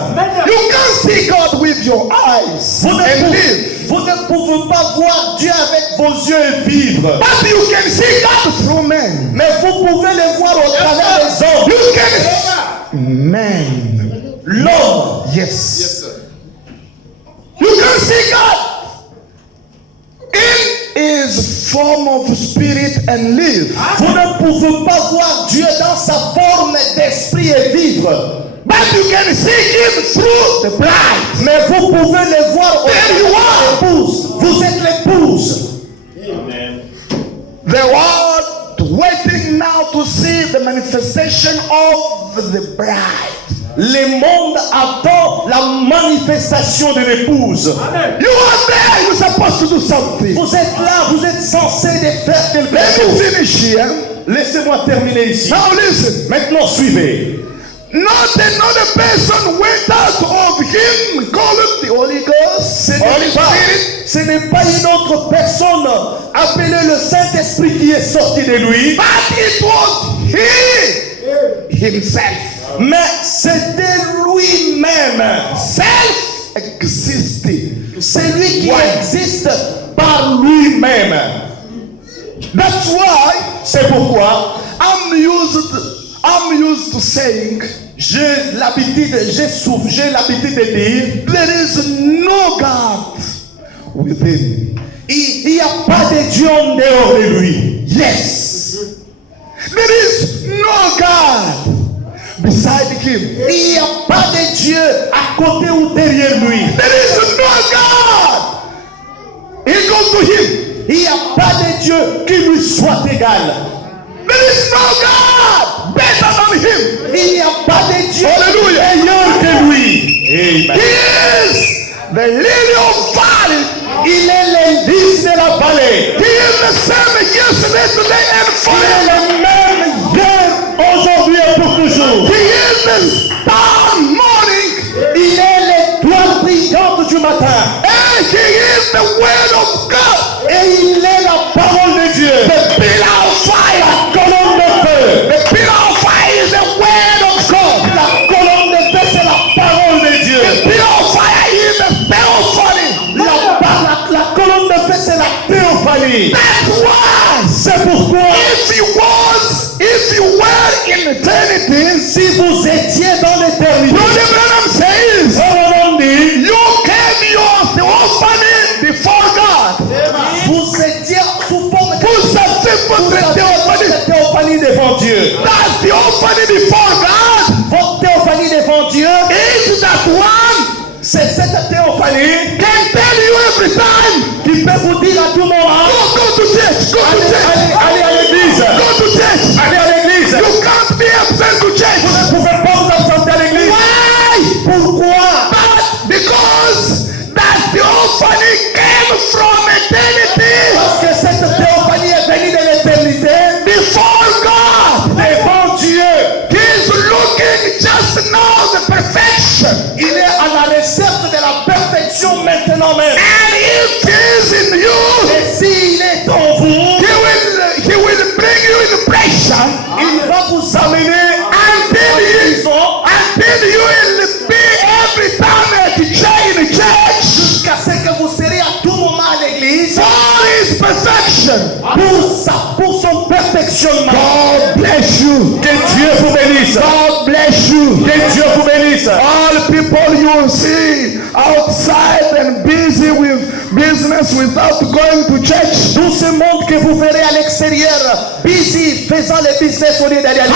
You can't see God with your eyes Vous ne, and pouvez, live. vous ne pouvez pas voir Dieu avec vos yeux et vivre. But you can see God through men. Mais vous pouvez le voir au travers des hommes. You can men. L'homme, Yes. You can see God in his form of spirit and live. vous ne pouvez pas voir Dieu dans sa forme d'esprit et vivre. But you can see him through the bride. Mais vous pouvez le voir au There you travers de l'épouse. Vous êtes l'épouse. The world waiting now to see the manifestation of the bride. Le monde attend la manifestation de l'épouse. You are there, you're supposed to do something. Vous êtes là, vous êtes censé faire quelque Let me chose. finish here. Laissez-moi terminer ici. Now listen. Maintenant, suivez. Not another person went out of him called the Holy Ghost. Ce n'est pas une autre personne appelée le Saint-Esprit qui est sorti de lui, But it was he himself. mais c'était lui-même. Self-existing. C'est lui qui existe par lui-même. That's why C'est pourquoi I'm used to saying j'ai l'habitude de dire there is no God within. il n'y a pas de Dieu en dehors de lui. Yes. There is no God beside him. Il n'y a pas de Dieu à côté ou derrière lui. There is no God equal to him. Il n'y a pas de Dieu qui lui soit égal. There is no God better than him. Il n'y a pas de Dieu Hallelujah. meilleur que lui. Amen. He is the lily of valley. Il est l'indice de la vallée. He is the same yesterday, today, and Il est forever. le même hier, aujourd'hui et pour toujours. He is the star morning. Il est l'étoile brillante du matin. And he is the word of God. Et il est la parole de Dieu. The pillar of fire. La colonne de feu. The pillar of fire is the word of God. La colonne de feu, c'est la parole de Dieu. The pillar of fire is the theophany. La colonne de feu, c'est la théophanie. That's why. C'est pourquoi, If you were in eternity, si vous étiez dans l'éternité, Brother Branham says, on dit, you gave your theophany before God. vous étiez sous forme de Vous avez votre théophanie. théophanie devant Dieu. That theophany before God Votre théophanie devant Dieu, is that one c'est cette théophanie can tell you every time, qui peut vous dire à tout moment, go to church, go to church, allez à l'église. go to church. Allez à l'église. You can't be absent to Vous church. ne pouvez pas vous absenter à l'église. Why? Pourquoi? But because that theophany came from eternity Parce que cette théophanie est venue de l'éternité before God. devant Dieu. He's looking just now the perfection. Il est à la recherche de la perfection maintenant même. And if he's in you, Et s'il est en vous, he will bring you in pressure il va vous amener until you will be every time at in church jusqu'à ce que vous serez à tout moment à l'église for his perfection. pour son perfectionnement. God bless you. Que Dieu vous bénisse. God bless you. Que Dieu vous bénisse. All people you will see outside and busy with business without going to church. Tout ce monde que vous verrez à l'extérieur, busy, faisant le business au lieu d'aller à How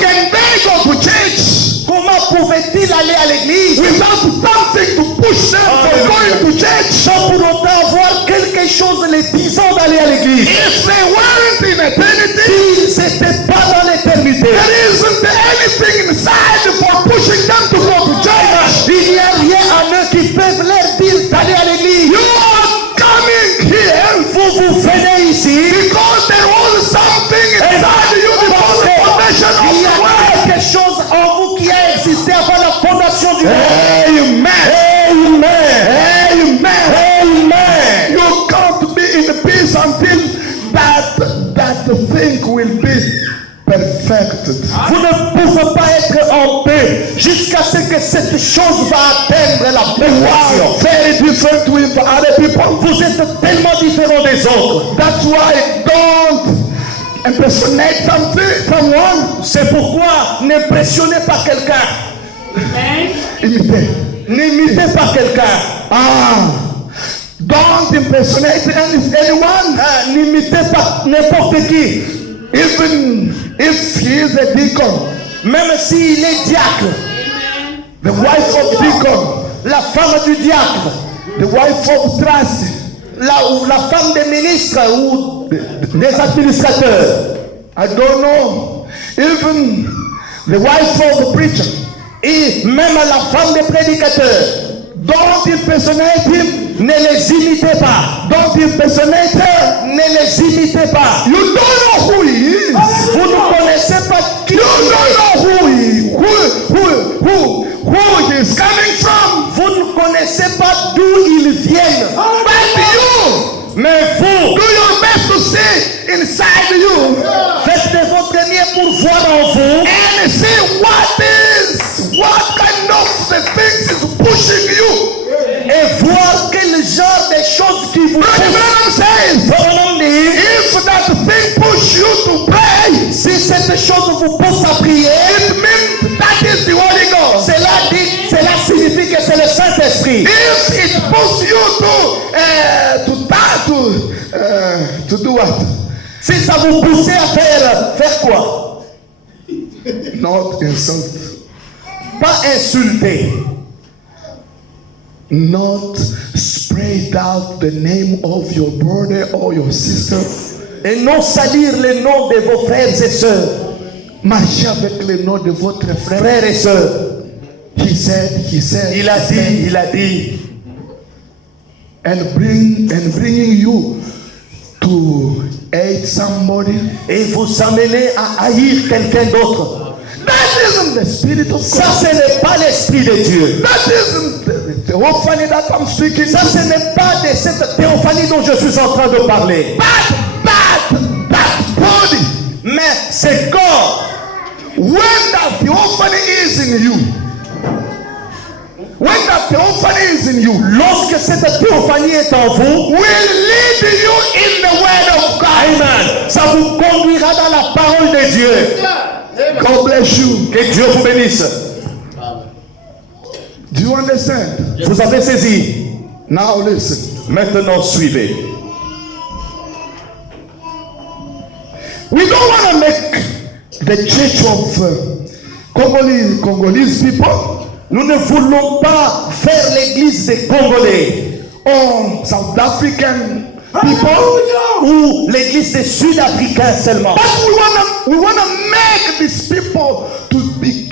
l'église. can they go to church Comment pouvait-il aller à l'église without something to push them from going to church? sans pour autant avoir quelque chose les disant d'aller à l'église? If they weren't in eternity, S'ils n'étaient pas dans l'éternité, there isn't anything inside for pushing them to go to church. il n'y a rien en eux qui peuvent leur dire d'aller à l'église. You are coming here Vous venez ici because there was something inside you before the foundation of il y the a world. quelque chose en vous qui a existé avant la fondation du monde. Amen. Amen. Amen. Amen. You can't be in peace until that thing will be perfected. Vous ne pouvez pas être en paix jusqu'à ce que cette chose va atteindre la perfection. Wow, very different with other people. Vous êtes tellement différents des autres. That's why don't impersonate someone. C'est pourquoi n'impressionnez pas quelqu'un. Imitate. N'imitez pas quelqu'un. Don't impersonate anyone. N'imitez pas n'importe qui. Even if he is a deacon, Même s'il est diacre. the wife of deacon, La femme du diacre. the wife of trust, La femme des ministres ou des administrateurs. I don't know, even the wife of the preacher, Et même à la femme des prédicateurs. Don't impersonate him. Ne les imitez pas. Don't impersonate her. Ne les imitez pas. You don't know who he is. Vous ne connaissez pas qui You don't know who he is coming from. Vous ne connaissez pas d'où ils viennent. But you Mais vous, do your best to see inside you faites de votre mieux pour voir en vous and see what kind of the things is pushing you. et voir quel genre de choses qui vous Brother poussent. Branham says, Bonhomme dit, if that thing push you to pray, si cette chose vous pousse à prier, it means that is the Holy Ghost. cela signifie que c'est le Saint-Esprit. If it pushes you to do what? Si ça vous pousse à faire quoi? Not insult. Pas insulter. Not spread out the name of your brother or your sister. Et non salir le nom de vos frères et sœurs. Marchez avec le nom de votre frère. Frères et sœurs. He said. Il a dit. And bringing you to hate somebody. Et vous amenez à haïr quelqu'un d'autre. That isn't the spirit of Ça, God. ce n'est pas l'esprit de Dieu. That isn't the theophany that I'm speaking. Ça, ce n'est pas de cette théophanie dont je suis en train de parler. That body. Mais ce corps, When that theophany is in you. When that theophany is in you. lorsque cette théophanie est en vous, Will lead you in the word of God. amen, ça vous conduira dans la parole de Dieu. God bless you. Que Dieu vous bénisse. Do you understand? Vous avez saisi. Now listen. Maintenant, suivez. We don't want to make the church of Congolese people Nous ne voulons pas faire l'église des Congolais or South African people, ou l'église des Sud-Africains seulement. but we wanna make these people to be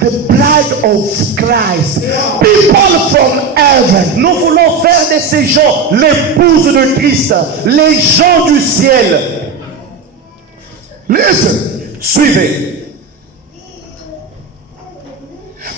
the bride of Christ, people from heaven. Nous voulons faire de ces gens l'épouse de Christ, les gens du ciel. Listen, Suivez.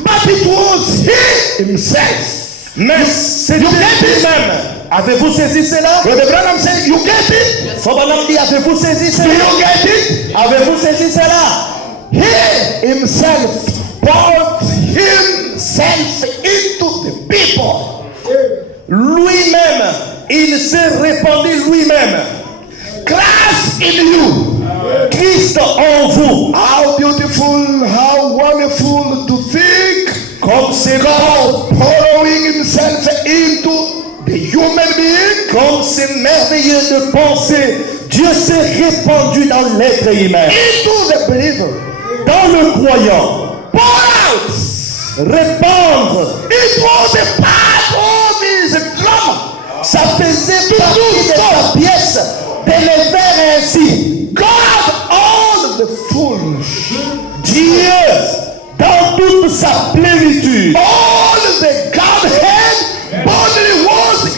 but it was he himself. Mais c'est lui-même. Avez-vous saisi cela? Brother Branham said, "You get it? Frère dit, avez-vous saisi Do cela? you get it?" Avez-vous saisi cela? He himself poured himself into the people. Lui-même, il s'est répandu lui-même. Christ in you. Christ en vous. How beautiful, how wonderful to think Comme c'est God pouring himself into the human being. Comme c'est merveilleux de penser, Dieu s'est répandu dans l'être humain, Into the believer. dans le croyant, Pour out. répandre. It was a part of his drama. Ça faisait partie de sa pièce de le faire ainsi. God, all the fullness, Dieu, dans toute sa plénitude, all the Godhead bodily was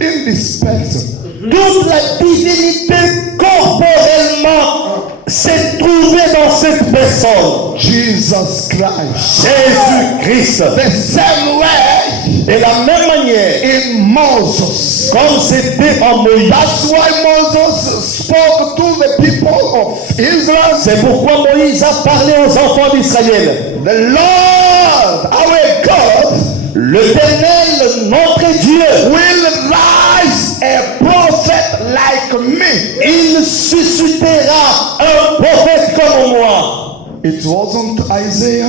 in this person. toute la divinité corporellement s'est trouvée dans cette personne. Jesus Christ. Jésus-Christ. The same way De la même manière, in Moses. comme c'était en Moïse. That's why Moses spoke to the people of Israel. C'est pourquoi Moïse a parlé aux enfants d'Israël. The Lord, our God, L'Éternel, notre Dieu, will rise a prophet like me. il suscitera un prophète comme moi. It wasn't Isaiah.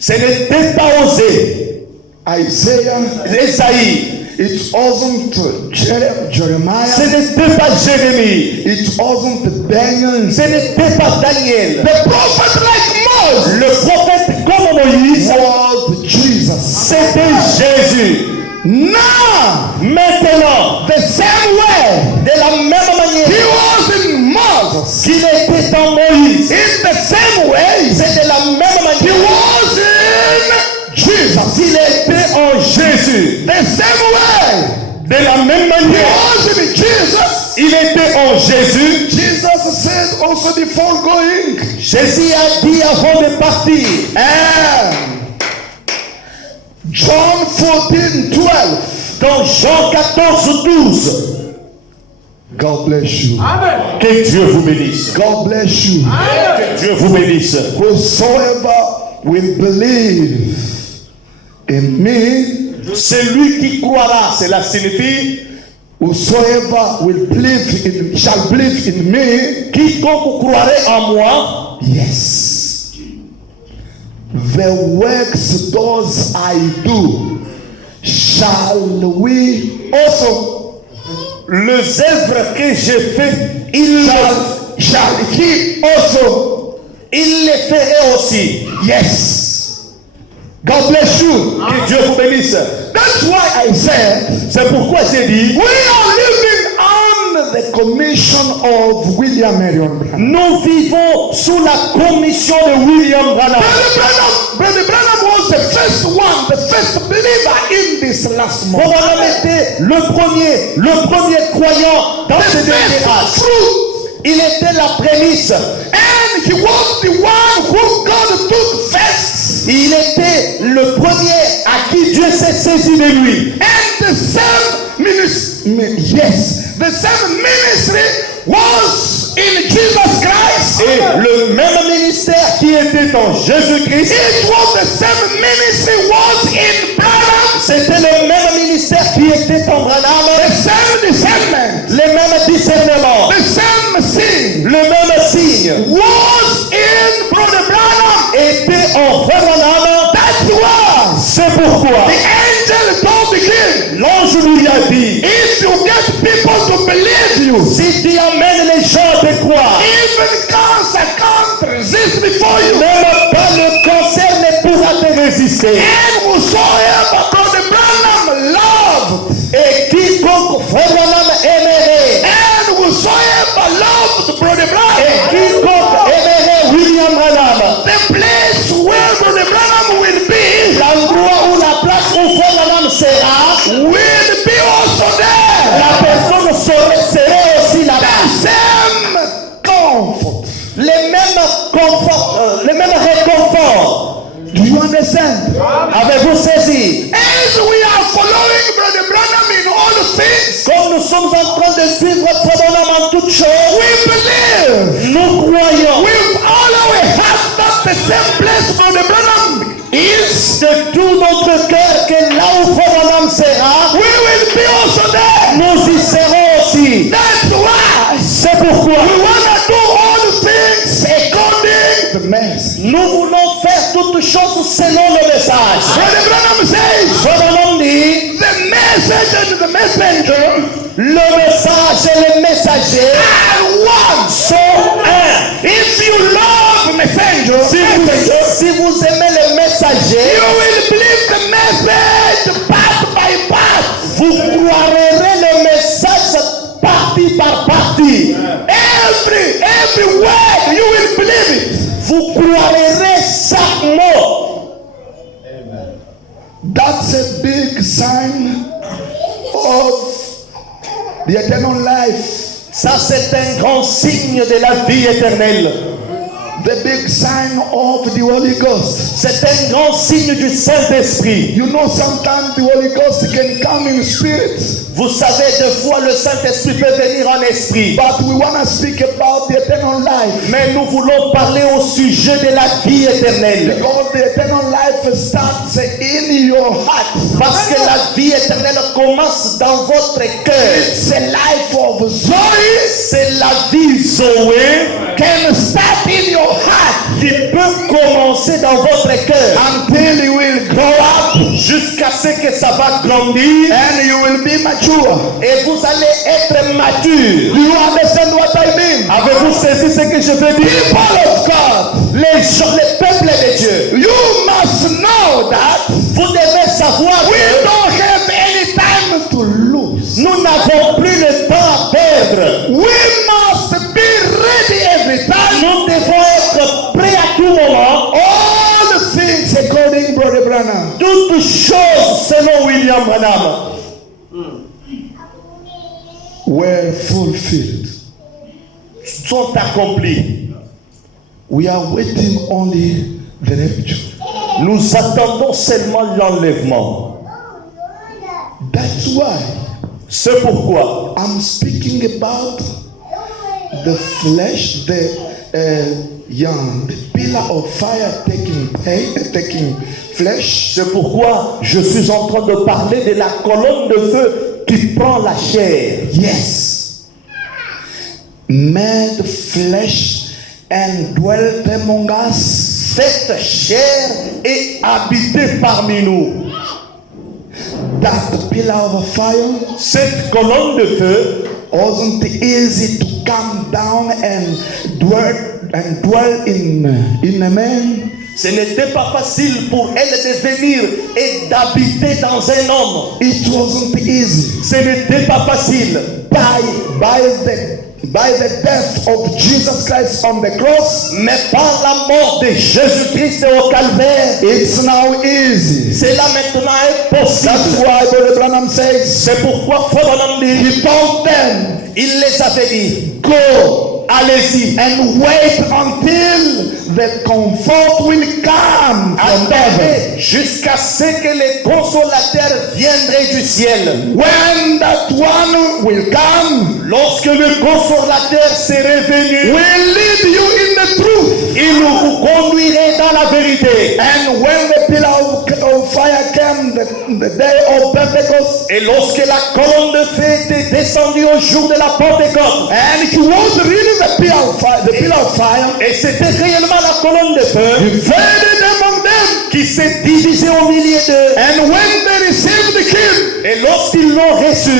Ce n'était pas Osée, Isaiah. Esaïe. It wasn't Ce Jeremiah. n'était pas Jérémie. It wasn't Daniel. Ce n'était pas Daniel. The prophet like Moses Le prophète comme Moïse, was Jesus. c'était Jésus. Now, Maintenant, the same way de la même he manière was in Moses, qu'il était en Moïse, in the same way c'est de la même he manière was in Jesus. Il était en Jésus. The same way De la même he manière, was in Jesus. il était en Jésus. Jesus said also before going, Jésus a dit avant de partir. and John 14:12. Dans Jean 14:12. God bless you. Que Dieu vous bénisse. God bless you. Que Dieu vous bénisse. Whosoever will believe in me, Celui qui croira, cela signifie whosoever will shall believe in me, quiconque croirait en moi, yes, the works those I do shall we also, les œuvres que je fais, il shall he also, les ferait aussi. yes. God bless you. Que Dieu vous bénisse. That's why I said, C'est pourquoi j'ai dit, we are living under the commission of William Marion Branham. nous vivons sous la commission de William Branham. Brother Branham was the first believer in this last month. Branham était le premier croyant dans ce dernier âge. Fruit. Il était la prémisse. And he was the one who God took first. Il était le premier à qui Dieu s'est saisi de lui. And the same ministry, the same ministry was in Jesus Christ. Et le même ministère qui était en Jésus-Christ, It was the same ministry was in Branham. c'était le même ministère qui était en Branham. The same discernment, Les mêmes discernements, the same sin le même signe was in Brother Branham. était en frère Branham. That's why C'est pourquoi the angel told him, l'ange lui a dit, if you get people to believe you, si tu amènes les gens à te croire, even cancer can't resist before you. même pas le cancer ne pourra te résister. And whosoever Brother Branham loved, Et quiconque frère Branham aimerait, and whosoever loved Brother et Branham, quiconque aimerait William Branham, the place where Brother Branham will be, l'endroit où la place où frère Branham sera, will be also la there. personne serait aussi The là-bas. same comfort. Les mêmes réconforts. Do you understand? Avez-vous saisi? As we are following Brother Branham in all things, Comme nous sommes en train de suivre frère Branham en toutes choses, we believe nous croyons we always have not the same place Brother Branham is. de tout notre cœur que là où frère Branham sera, We will be also there. nous y serons aussi. That's why C'est pourquoi we want to do all things according to the message. nous voulons faire toutes choses selon le message. Brother Branham says, Frère Branham dit, the message and the messenger le message et le messager are one. sont un. If you love messenger, Si vous aimez le messager, you will believe the message part by part. vous croirez le message partie par partie. Every word you will believe it. Vous croirez chaque mot. That's a big sign of the eternal life. Ça, c'est un grand signe de la vie éternelle. The big sign of the Holy Ghost. C'est un grand signe du Saint-Esprit. You know, sometimes the Holy Ghost can come in spirit, Vous savez, des fois, le Saint-Esprit peut venir en esprit. but we want to speak about the eternal life. Mais nous voulons parler au sujet de la vie éternelle. Because the eternal life starts in your heart. Parce que la vie éternelle commence dans votre cœur. It's a life of Zoe C'est la vie Zoé can start in your heart qui peut commencer dans votre cœur until you will grow up jusqu'à ce que ça va grandir and you will be mature. et vous allez être mature. Do you understand what I mean? Avez-vous saisi ce que je veux dire? People of God, Les gens, les peuples de Dieu, you must know that vous devez savoir we que don't have any time to lose. nous n'avons plus le temps à perdre. We must be ready every time. Nous devons être prêts à tout moment. All things according William Branham were fulfilled. sont accomplis. We are waiting only the rapture. Nous attendons seulement l'enlèvement. That's why C'est pourquoi I'm speaking about the flesh, the pillar of fire taking flesh. C'est pourquoi je suis en train de parler de la colonne de feu qui prend la chair. Yes. Made flesh and dwelt among us. Cette chair est habitée parmi nous. That pillar of fire Cette colonne de feu wasn't easy to come down and dwell in a man. ce n'était pas facile pour elle de venir et d'habiter dans un homme. It wasn't easy. Ce n'était pas facile. By the death of Jesus Christ on the cross, Mais par la mort de Jésus-Christ au calvaire, it's now easy. cela maintenant est That's possible. why Brother Branham says, C'est pourquoi Frère Branham dit, he told them, il les avait dit, go allez-y, and wait until the comfort will come from heaven. attendez jusqu'à ce que les consolateurs viendraient du ciel. When that one will come, Lorsque le consolateur serait venu, will lead you in the truth. il vous conduirait dans la vérité. And when the pillar of fire came the day of Pentecost, Et lorsque la colonne de feu était descendue au jour de la Pentecôte, and it was really the pillar of fire, et c'était réellement la colonne de feu divided among them. qui s'est divisée au milieu d'eux. And when they received the king, Et lorsqu'ils l'ont reçu,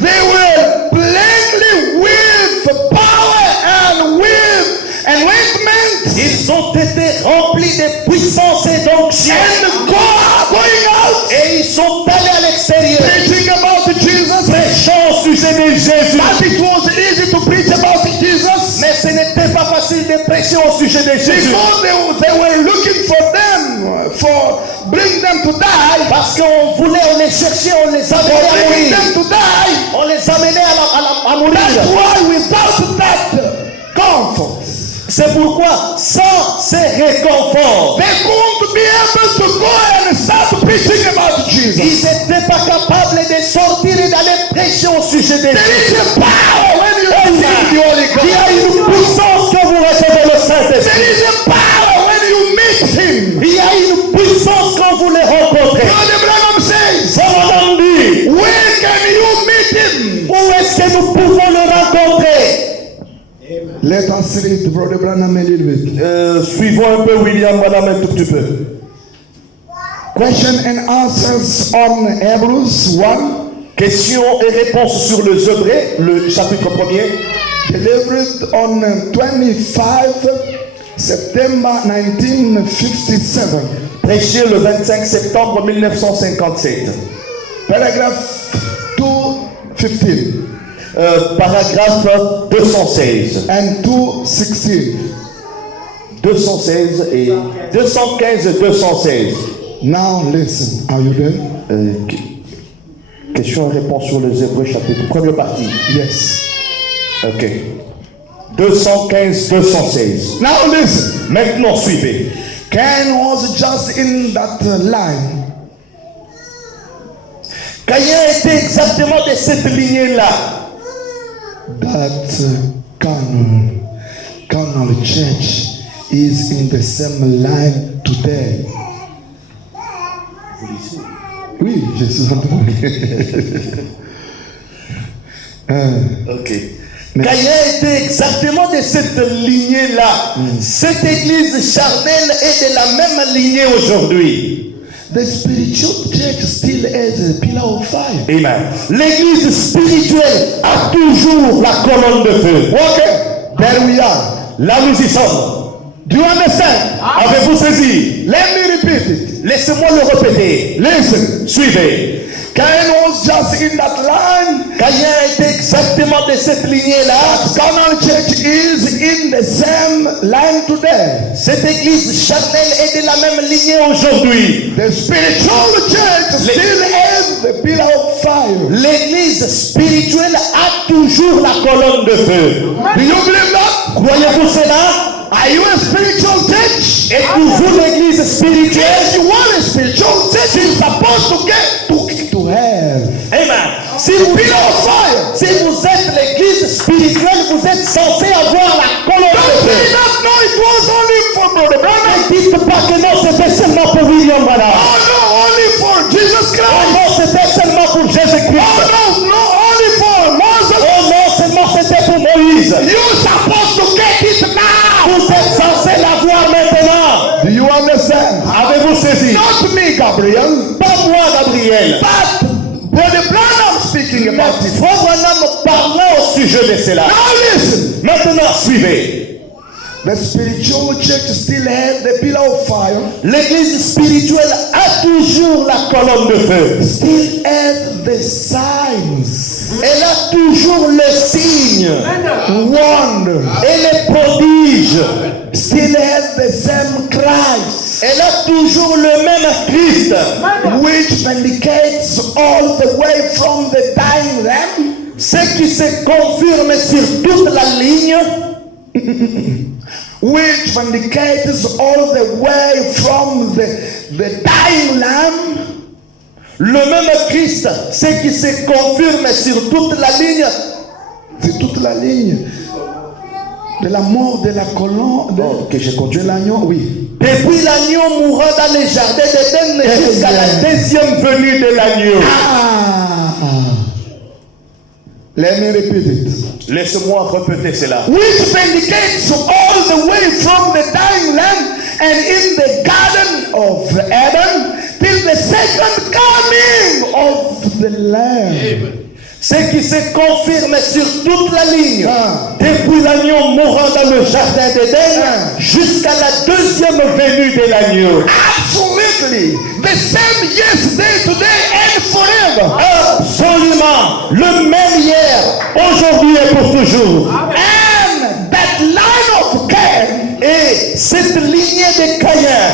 they were plainly with power and with anointment ils ont été remplis de puissance et d'onction. and going out Et ils sont allés à l'extérieur, preaching about Jesus. prêchant au sujet de Jésus. But it was easy to preach about Jesus Mais ce n'était pas facile de prêcher au sujet de Jésus. because they were looking for them, for bring them to die, Parce qu'on voulait, on les cherchait, on les for amenait à bringing mourir. them to die. On les amenait à mourir. That's why without that comfort, C'est pourquoi, sans ces réconforts, they couldn't be able to go and start preaching about Jesus. ils n'étaient pas capables de sortir et d'aller prêcher au sujet de There Jésus. is a power when you receive the Holy Il y a Ghost. une puissance que vous recevez le There Saint-Esprit. is a power when you meet Him. Il y a une puissance quand vous les rencontrez. Brother Branham says, Son dit, where can you meet Him? où est-ce que nous pouvons le rencontrer? Let us read Brother Branham a little bit. Suivons un peu William Branham un tout petit peu. Question and answers on Hebrews 1, Questions et réponses sur le Hébreux, le chapitre 1er, delivered on 25 September 1957. prêché le 25 septembre 1957. Paragraph 215 Paragraphe 216. and 216. 216 et 215 et 216. Now listen, are you there? Question et réponse sur les Hébreux chapitre. Première partie. Yes. Ok. 215, 216. Now listen. Maintenant suivez. Cain was just in that line. Caïn était exactement de cette lignée-là. That carnal church is in the same line today. Oui, je suis en train Ok. Caïn était exactement de cette lignée-là. Cette église charnelle est de la même lignée aujourd'hui. The spiritual church still has a pillar of fire. Amen. L'église spirituelle a toujours la colonne de feu. Okay, there we are. Là nous y sommes. Do you understand? Avez-vous saisi? Let me repeat it. Laissez-moi le répéter. Listen. Suivez. Cain was just in that line. Caïn était exactement de cette lignée-là. Carnal church is in the same line today. Cette église charnelle est de la même lignée aujourd'hui. The spiritual church still has the pillar of fire. L'église spirituelle a toujours la colonne de feu. Do you believe that? Croyez-vous cela? Are you a spiritual church? Êtes-vous l'église spirituelle? If you want a spiritual church, you're supposed to get to have Amen. Si the pillar of fire. si vous êtes l'église spirituelle, vous êtes censé avoir la colonne de Don't say feu. that. No, it was only for Brother Branham. Ne dites pas que non, c'était seulement pour William Branham. Oh no, only for Jesus Oh Christ. non, c'était seulement pour Jésus-Christ. Oh no, no, only for Moses. Oh non, seulement c'était pour Moïse. You're supposed to get it now. Vous êtes censé l'avoir maintenant. Do you understand? Avez-vous saisi? Not me, Gabriel, Pas moi, Gabriel. but Brother Branham speaking Mais about it. Frère Branham parlait au sujet de cela. Now listen. Maintenant, suivez. The spiritual church still has the pillar of fire. L'église spirituelle a toujours la colonne de feu. Still has the signs, Elle a toujours le signe wonder. et les prodiges. Still has the same Christ, Elle a toujours le même Christ, which vindicates all the way from the dying lamb. ce qui se confirme sur toute la ligne, Which vindicates all the way from the dying lamb. le même Christ, ce qui se confirme sur toute la ligne. C'est toute la ligne de la mort de la colonne, que je continue. de l'agneau, oui. Depuis l'agneau mourant dans les jardins d'Éden jusqu'à la deuxième venue de l'agneau. Let me repeat it. Laisse-moi répéter cela. Which vindicates all the way from the dying lamb and in the garden of Eden till the second coming of the Lamb. Ce qui se confirme sur toute la ligne, Ah. depuis l'agneau mourant dans le jardin d'Éden jusqu'à la deuxième venue de l'agneau. Absolutely. The same yesterday, today, and forever. Absolument, le même hier, aujourd'hui et pour toujours. And that line of Cain, Et cette lignée de Caïn,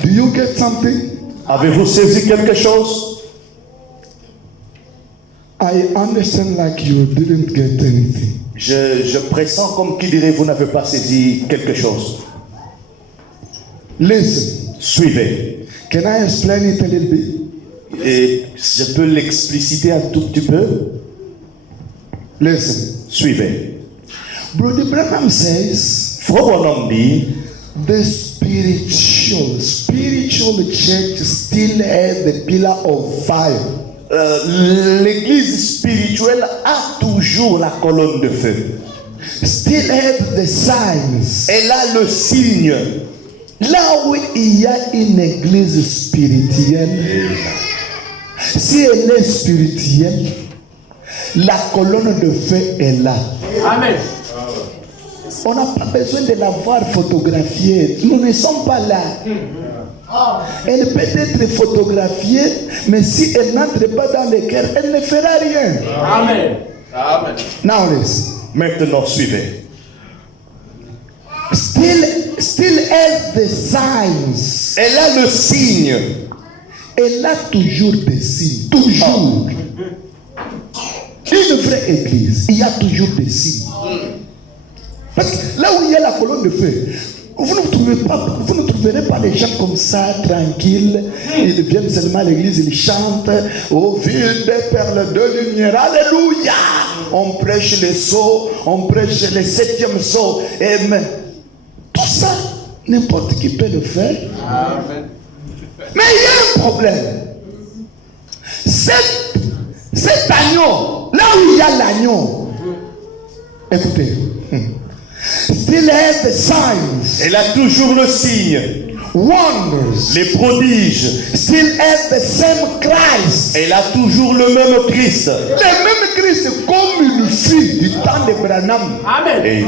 do you get something? avez-vous saisi quelque chose? I understand like you didn't get anything. Je pressens comme qui dirait vous n'avez pas saisi quelque chose. Listen. Suivez. Can I explain it a little bit? Et je peux l'expliciter un tout petit peu. Listen. Suivez. Brother Branham says Frère Branham dit, the spiritual church still has the pillar of fire. l'église spirituelle a toujours la colonne de feu. Still has the signs. Elle a le signe. Là où il y a une église spirituelle, si elle est spirituelle, la colonne de feu est là. Amen. On n'a pas besoin de la voir photographiée. Nous ne sommes pas là. Elle peut être photographiée, mais si elle n'entre pas dans le cœur, elle ne fera rien. Amen. Amen. Now listen. Maintenant, suivez. Still has the signs. Elle a le signe. Elle a toujours des signes. Toujours. Une vraie église, il y a toujours des signes. Parce que là où il y a la colonne de feu, vous ne trouverez pas les gens comme ça, tranquilles. Ils viennent seulement à l'église, ils chantent au ville des perles de lumière. Alléluia! On prêche les sceaux, on prêche les 7e sceaux. Et mais, tout ça, n'importe qui peut le faire. Amen. Mais il y a un problème. Cet agneau, là où il y a l'agneau, écoutez, still has the signs, Elle a toujours le signe. wonders, Les prodiges. still has the same Christ. Elle a toujours le même Christ. Le même Christ comme une fille du temps de Branham. Amen. Et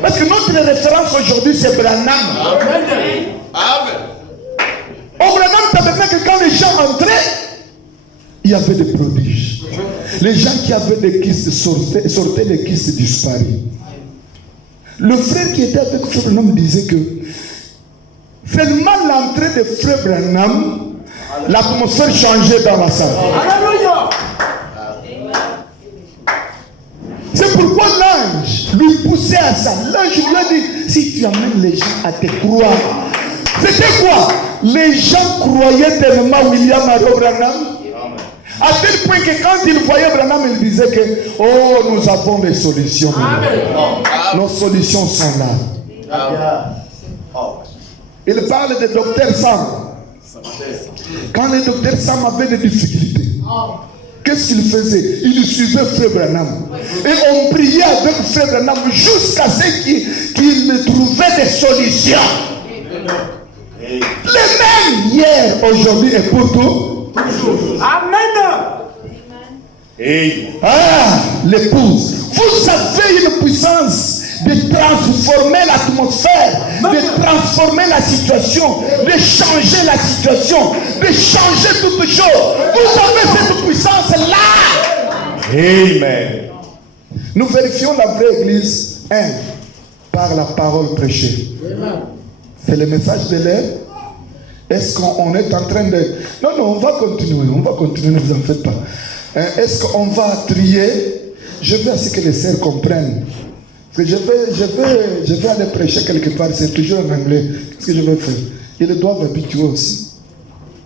Parce que notre référence aujourd'hui c'est Branham. Amen. Amen. Au Branham tabernacle, quand les entré, il y avait des prodiges. Les gens qui avaient des kystes sortaient les kystes disparus. Le frère qui était avec Frère Branham disait que seulement l'entrée de Frère Branham, l'atmosphère changeait dans la salle. Alléluia. C'est pourquoi l'ange lui poussait à ça. L'ange lui a dit, si tu amènes les gens à te croire. C'était quoi? Les gens croyaient tellement William Aro Branham. À tel point que quand ils voyaient Branham, ils disaient que, oh, nous avons des solutions. Nos solutions sont là. Il parle de Dr Sam. Quand le Dr Sam avait des difficultés, qu'est-ce qu'il faisait? Il suivait Frère Branham. Et on priait avec Frère Branham jusqu'à ce qu'il trouvait des solutions. Les mêmes hier, aujourd'hui et pour tout. Amen. Ah, l'épouse. Vous avez une puissance de transformer l'atmosphère, de transformer la situation, de changer la situation, de changer toute chose. Vous avez cette puissance-là. Amen. Nous vérifions la vraie église, par la parole prêchée. C'est le message de l'air. Est-ce qu'on est en train de... Non, on va continuer, ne vous en faites pas. Est-ce qu'on va trier? Je veux à ce que les sœurs comprennent. Parce que je vais aller prêcher quelque part, c'est toujours en anglais. Qu'est-ce que je vais faire? Ils doivent habituer aussi.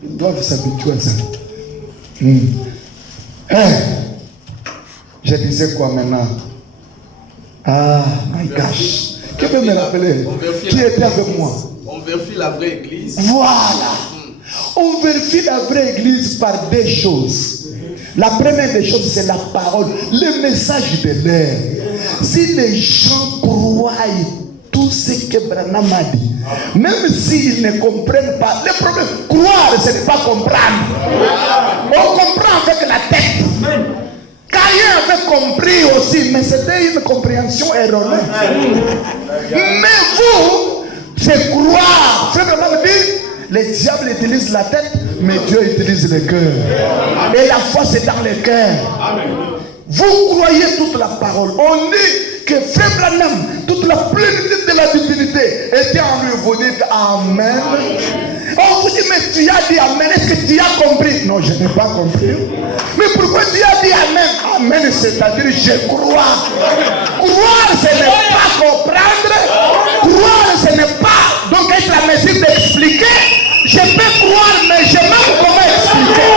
Ils doivent s'habituer à ça. Je disais quoi maintenant? Ah, my gosh. Qui peut me rappeler? Qui était avec moi? On vérifie la vraie église. Voilà. On vérifie la vraie église par des choses. La première des choses, c'est la parole, le message de l'air. Si les gens croient tout ce que Branham a dit, même s'ils ne comprennent pas, le problème, croire, ce n'est pas comprendre. On comprend avec la tête. Caïn avait compris aussi, mais c'était une compréhension erronée. Mais vous, c'est croire. Frère Branham dit, le diable utilise la tête, mais Dieu utilise le cœur. Et la foi, c'est dans le cœur. Vous croyez toute la parole. On dit que Frère Branham, toute la plénitude de la divinité était en lui. Vous dites Amen. On vous dit, mais tu as dit Amen. Est-ce que tu as compris? Non, je n'ai pas compris. Mais pourquoi tu as dit Amen? Amen, c'est-à-dire je crois. Croire, ce n'est pas comprendre. Croire, ce n'est pas donc être la mesure d'expliquer. Je peux croire, mais je ne sais même comment expliquer.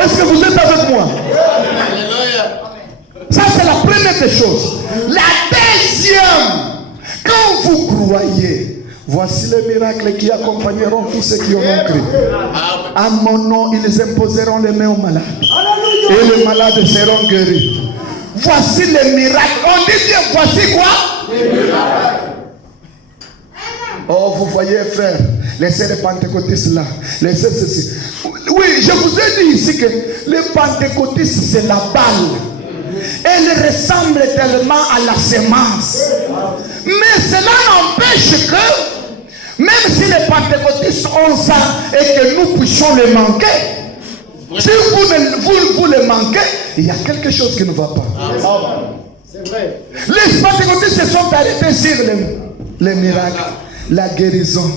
Est-ce que vous êtes avec moi? Ça, c'est la première des choses. La deuxième, quand vous croyez, voici les miracles qui accompagneront tous ceux qui auront cru. À mon nom, ils imposeront les mains aux malades. Et les malades seront guéris. Voici les miracles. On dit bien, voici quoi? Les miracles. Oh, vous voyez, frère, les sœurs pentecôtistes là, les sœurs ceci. Oui, je vous ai dit ici que les pentecôtistes, c'est la balle. Elle ressemble tellement à la semence. Mais cela n'empêche que, même si les pentecôtistes ont ça et que nous puissions le manquer, si vous le manquez, il y a quelque chose qui ne va pas. C'est vrai. Les pentecôtistes se sont arrêtés sur les miracles, la guérison,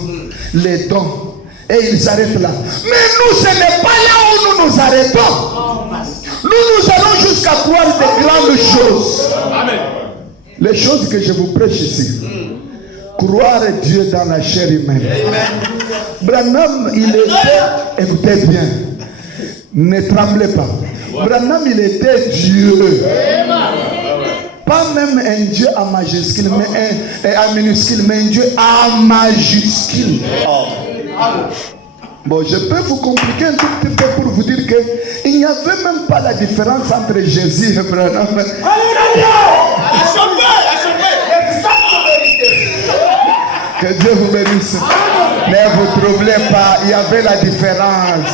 les dons. Et ils s'arrêtent là. Mais nous, ce n'est pas là où nous nous arrêtons. Nous allons jusqu'à croire des grandes choses. Amen. Les choses que je vous prêche ici. Croire Dieu dans la chair humaine. Branham, il était, écoutez bien, ne tremblez pas. Branham, il était Dieu. Pas même un Dieu en majuscule, mais un minuscule, mais un Dieu en majuscule. Bon, je peux vous compliquer un tout petit peu pour vous dire qu'il n'y avait même pas la différence entre Jésus et Branham. Alléluia! Que Dieu vous bénisse. Ne vous troublez pas, il y avait la différence.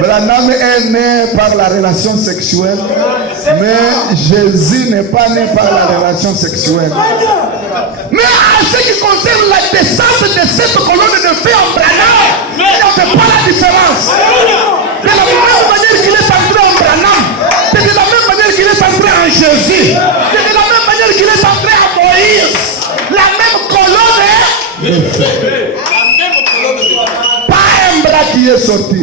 Branham est né par la relation sexuelle, mais Jésus n'est pas né par la relation sexuelle. Mais en ce qui concerne la descente de cette colonne Jésus. C'est de la même manière qu'il est entré à Moïse. La même colonne est de feu. Pas un bras qui est sorti.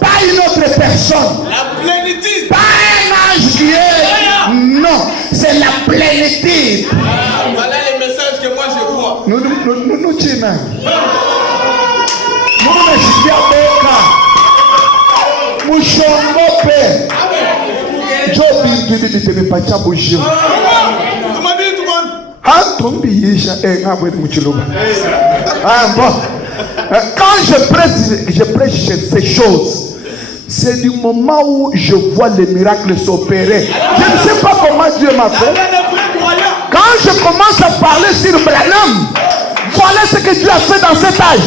Pas une autre personne. La plénitude. Pas un ange qui est. Non, c'est la plénitude. Voilà les messages que moi je vois. Nous tiens. Nous ne boka. Mushongope. Jobi bibi pacha bougie. Tout le monde. Antombi yisha ngabwe muchiluba. Ah bon. Quand je prêche ces choses, c'est du moment où je vois les miracles s'opérer. Je ne sais pas comment Dieu m'a fait. Quand je commence à parler sur Branham, voilà ce que Dieu a fait dans cet âge.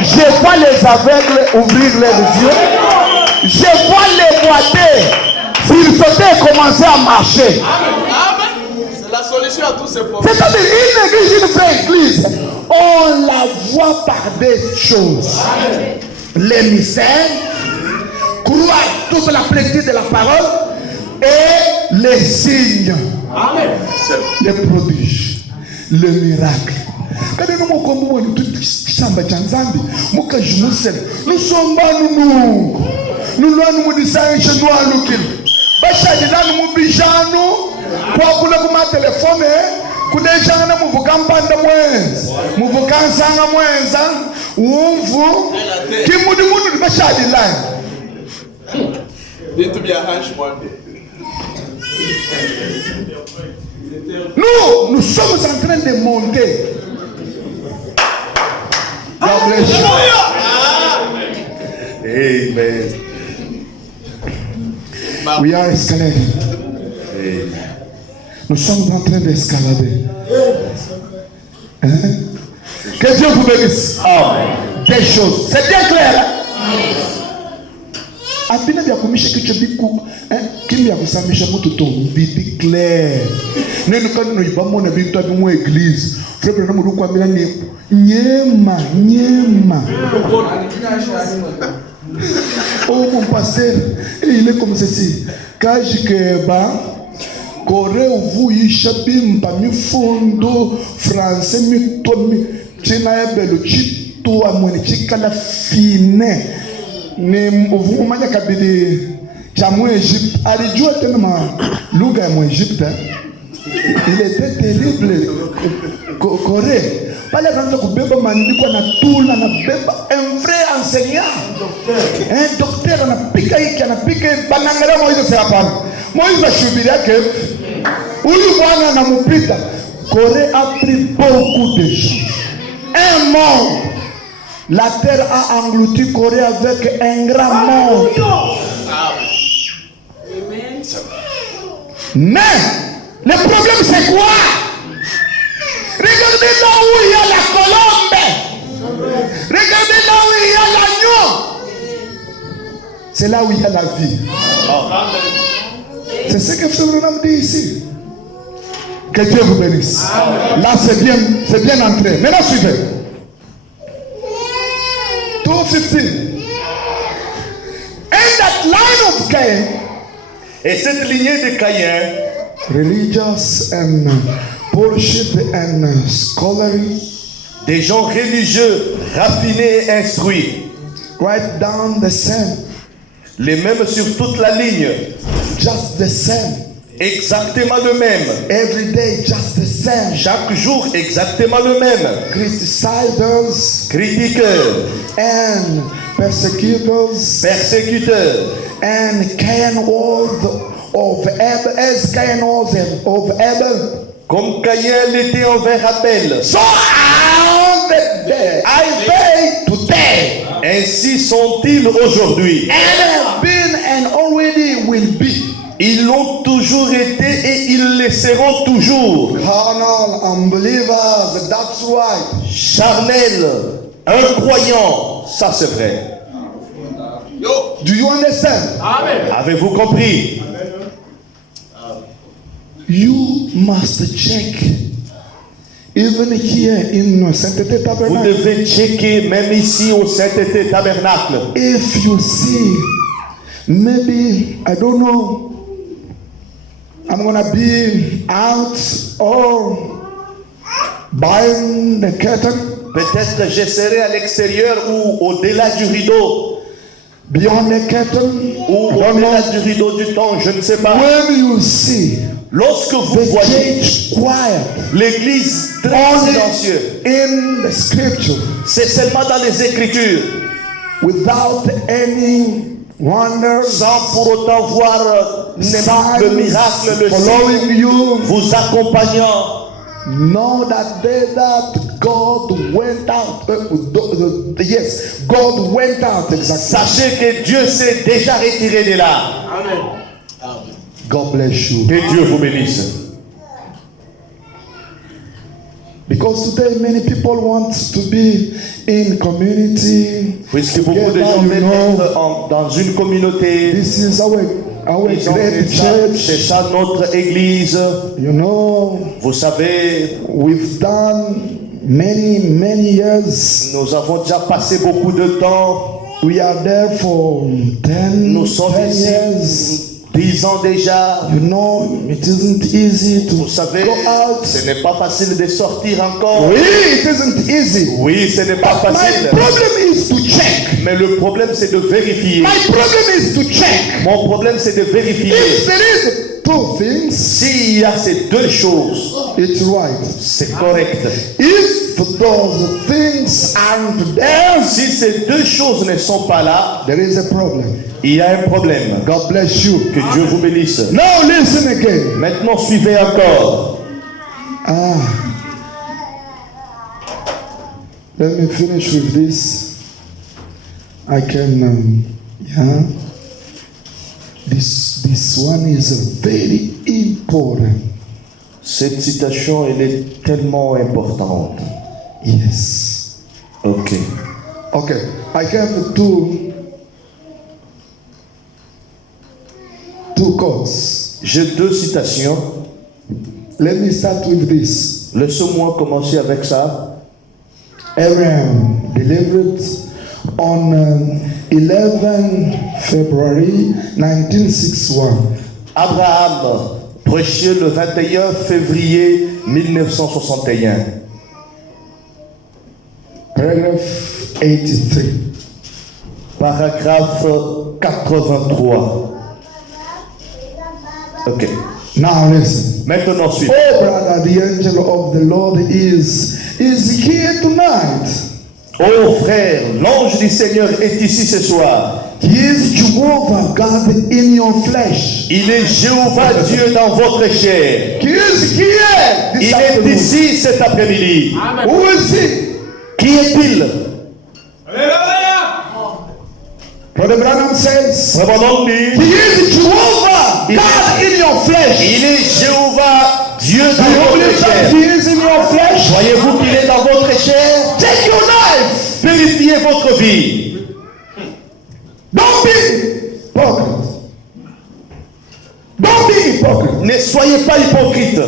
Je vois les aveugles ouvrir leurs yeux. Je vois les boiteux, s'ils sautaient, commencer à marcher. C'est la solution à tous ces problèmes. C'est-à-dire une église, une vraie église, on la voit par des choses. Les mystères, croire toute la plénitude de la parole et les signes, les prodiges, le miracle. Nous sommes pas nous nous disons chez nous bashadi nanu mubijanu kwa kule kuma telefone kudesha na muvuka mpanda mwenza muvuka nsanga mwenza umvu kimudi mundu bashadi line Dites bien hanche moi. nous sommes en train de monter. God bless you. Amen. We are escalating. Nous sommes en train d'escalader. Hein? Que Dieu vous bénisse. Des choses. C'est bien clair. Abina bya kumisha kicho biku kimya kusamisha moto to biti clair. Neno kanu no ibamo na bintu abimwe église. Frère na mudu kwa milani nyema. Oh mon pasteur, il est comme ceci. Kaji keba kore uvu ishabim pa mi fondo français mi tomi china ebelo chito amwene chikala fine ni uvu manya kabidi cha mu Egypte alijua tena ma lugha ya mu Egypte. Il était terrible. Corée. Pale anaanza kubeba maandiko na tula na beba un vrai enseignant. Un docteur anapika hiki anapika banangalia Moïse sasa hapana. Moïse ashuhudia yake huyu bwana anampita. Corée a pris beaucoup de gens. Un monde. La terre a englouti Corée avec un grand monde. Mais le problème c'est quoi? Regardez là où il y a la colombe. Regardez là où il y a l'agneau. C'est là où il y a la vie. C'est ce que Frère Branham dit ici. Que Dieu vous bénisse. Là c'est bien entré. Maintenant suivez. 2:15. And that line of Cain. Et cette lignée de Caïn, Religious and bullshit and scholarly, des gens religieux, raffinés et instruits, right down the same, les mêmes sur toute la ligne, just the same, exactement le même, every day just the same, chaque jour exactement le même, criticizers critiqueurs, and persecutors, persécuteurs, and Cain was of Abel, as Cain was of Abel. comme Caïn l'était envers Abel. So I pay today, Ainsi sont-ils aujourd'hui. and have been and already will be. Ils l'ont toujours été et ils le seront toujours. Carnal unbelievers, that's right. Charnel, incroyant, ça c'est vrai. Do you understand? Avez-vous compris? You must check. Even here in Sanctité Vous Tabernacle, devez checker même ici au Sainteté Tabernacle. if you see, maybe, I don't know, I'm gonna be out or behind the curtain, Peut-être je serai à l'extérieur ou au-delà du rideau, beyond the curtain, ou I don't au-delà know. du rideau du temps, je ne sais pas. When you see Lorsque vous the voyez church quiet l'église très only silencieuse, in the scripture, c'est seulement dans les Écritures, without any wonder, sans pour autant voir le signs miracle, le signe following you, vous accompagnant. know that day that God went out. Yes, God went out exactly. Sachez que Dieu s'est déjà retiré de là. God bless you. Que Dieu vous bénisse. Because today many people want to be in community. Puisque beaucoup de gens veulent être dans une communauté, This is our ils ont great fait ça, c'est church. ça notre église. You know, Vous savez, we've done many years. nous avons déjà passé beaucoup de temps. We are there for 10, Nous sommes 10 ici years. 10 ans déjà. You know, it isn't easy to Vous savez, go out. ce n'est pas facile de sortir encore. Oui, it isn't easy. Oui, ce n'est pas But my facile. problem is to check. Mais le problème, c'est de vérifier. My problem is to check. Mon problème, c'est de vérifier. If there is two things, S'il y a ces deux choses, it's right. c'est correct. If those things aren't there, Si ces deux choses ne sont pas là, there is a problem. il y a un problème. God bless you. Que Dieu vous bénisse. Now listen again. Maintenant, suivez encore. Let me finish with this. I can, yeah. This one is very important. Cette citation, elle est tellement importante. Yes. Ok. Okay. I have two quotes. J'ai deux citations. Let me start with this. Laissez-moi commencer avec ça. Abraham delivered on 11 February 1961. Abraham prêchait le 21 février 1961. Paragraph 83. Paragraphe 83. Ok. Now listen. Maintenant, suivez. Oh brother, the angel of the Lord is here tonight. Oh frère, l'ange du Seigneur est ici ce soir. He is Jehovah God in your flesh. Il est Jéhovah Dieu dans votre chair. He is here this Il est afternoon. ici cet après-midi. Who is he? Qui est-il? Brother Branham says, Revenons dit, he is Jehovah God in your flesh. il est Jéhovah Dieu Do dans you believe votre that chair. he is in your flesh? Voyez-vous qu'il est dans votre chair? Take your life. Vérifiez votre vie. Don't be hypocrite. Don't be hypocrite. Ne soyez pas hypocrite.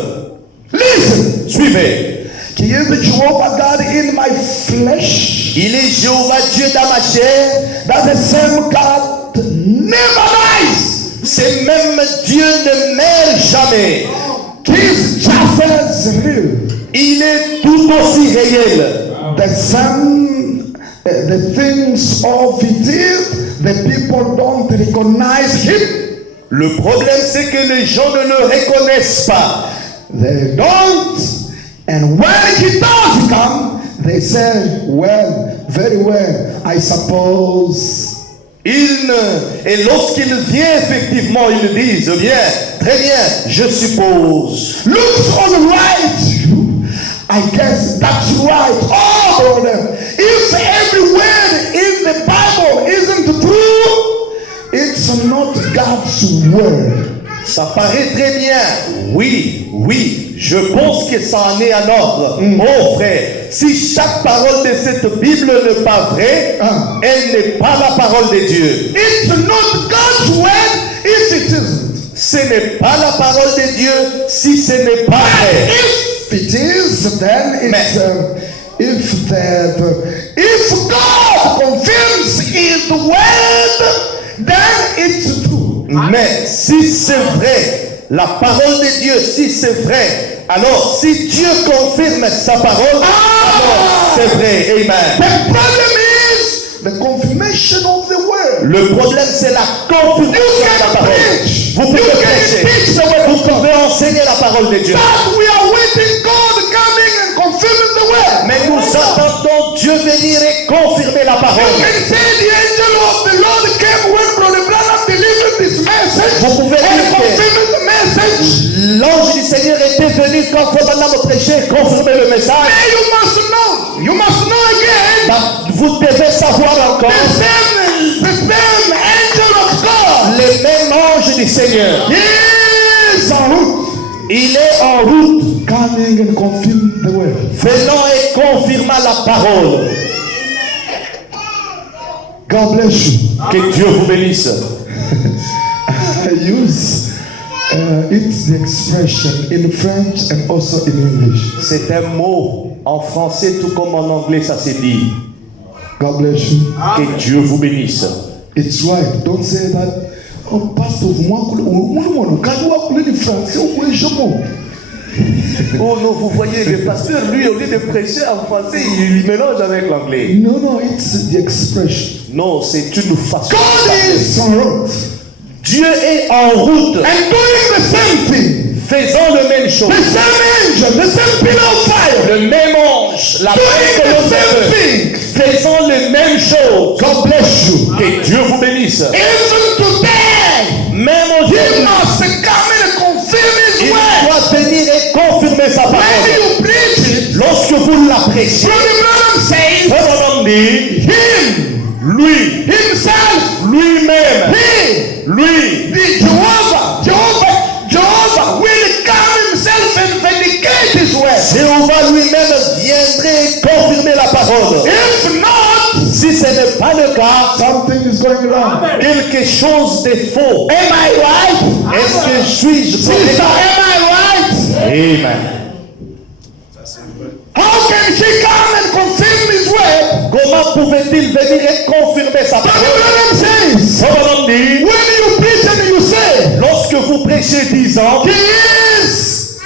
Listen. Suivez. He is the Jehovah God in my flesh. Il est Jéhovah Dieu dans ma chair. That the same God never lies. C'est même Dieu ne meurt jamais. He's just as real. Il est tout aussi réel. The same, the things of it is, the people don't recognize him. Le problème, c'est que les gens ne le reconnaissent pas. They don't. And when he does come, they say, well, very well, I suppose. Et lorsqu'il vient, effectivement, ils disent, bien, très bien, je suppose. Looks all right to you. I guess that's right. Oh, brother, if every word in the Bible isn't true, it's not God's word. Ça paraît très bien. Oui, oui, je pense que ça en est en ordre. Mon frère, si chaque parole de cette Bible n'est pas vraie, elle n'est pas la parole de Dieu. It's not God's word if it isn't. Ce n'est pas la parole de Dieu si ce n'est pas vrai. If it is, then it's if God confirms His word, then it's true. Mais si c'est vrai, La parole de Dieu, si c'est vrai, alors si Dieu confirme sa parole, alors c'est vrai. Amen. The problem is the confirmation of the word. Le problème, c'est la confirmation de la parole. Vous pouvez prêcher, vous pouvez enseigner la parole de Dieu. But we are waiting God coming and confirming the word. Mais nous attendons Dieu venir et confirmer la You parole. can say the angel of the Lord came when Brother Branham delivered this message Vous pouvez and dire que confirmed the message. l'ange du Seigneur était venu quand Fabana prêchait et confirmer le message. And you must know again, Bah, vous devez savoir encore the same angel of God le même ange du Seigneur. is en route, Il est en route, coming and confirm the word. venant et confirmant la parole. God bless you. Que Dieu vous bénisse. I use it's the expression in French and also in English. C'est un mot en français tout comme en anglais, ça s'est dit. God bless you. Que Dieu vous bénisse. It's right. Don't say that. Oh, pastor, Oh non, vous voyez, le pasteur, lui, au lieu de prêcher en français, il mélange avec l'anglais. No, it's the expression. Non, c'est une façon. God is en route Dieu est en route, and doing the same thing. faisant le même chose. The same angel, the same pillar of fire, Le même ange, la même doing colonne the de same feu, thing. faisant les mêmes choses. God bless you. Que Dieu vous bénisse. Even today, Même He aujourd'hui, must come and confirm His il word. doit venir et confirmer sa When parole. you preach it, Lorsque vous la prêchez, Brother Branham says, Branham dit, Him, lui, Himself, lui-même, He, lui, the Jehovah will come Himself and vindicate His word. Jéhovah lui-même viendrait confirmer la parole. If not, Si ce n'est pas le cas, something is going wrong. quelque chose de faux. Am I right? Est-ce que suis-je Sister, correct? am I right? Amen. How can she come and confirm His word? Comment pouvait-il venir et confirmer sa Brother parole? Branham says, Branham dit, when you preach and you say, lorsque vous prêchez disant, He is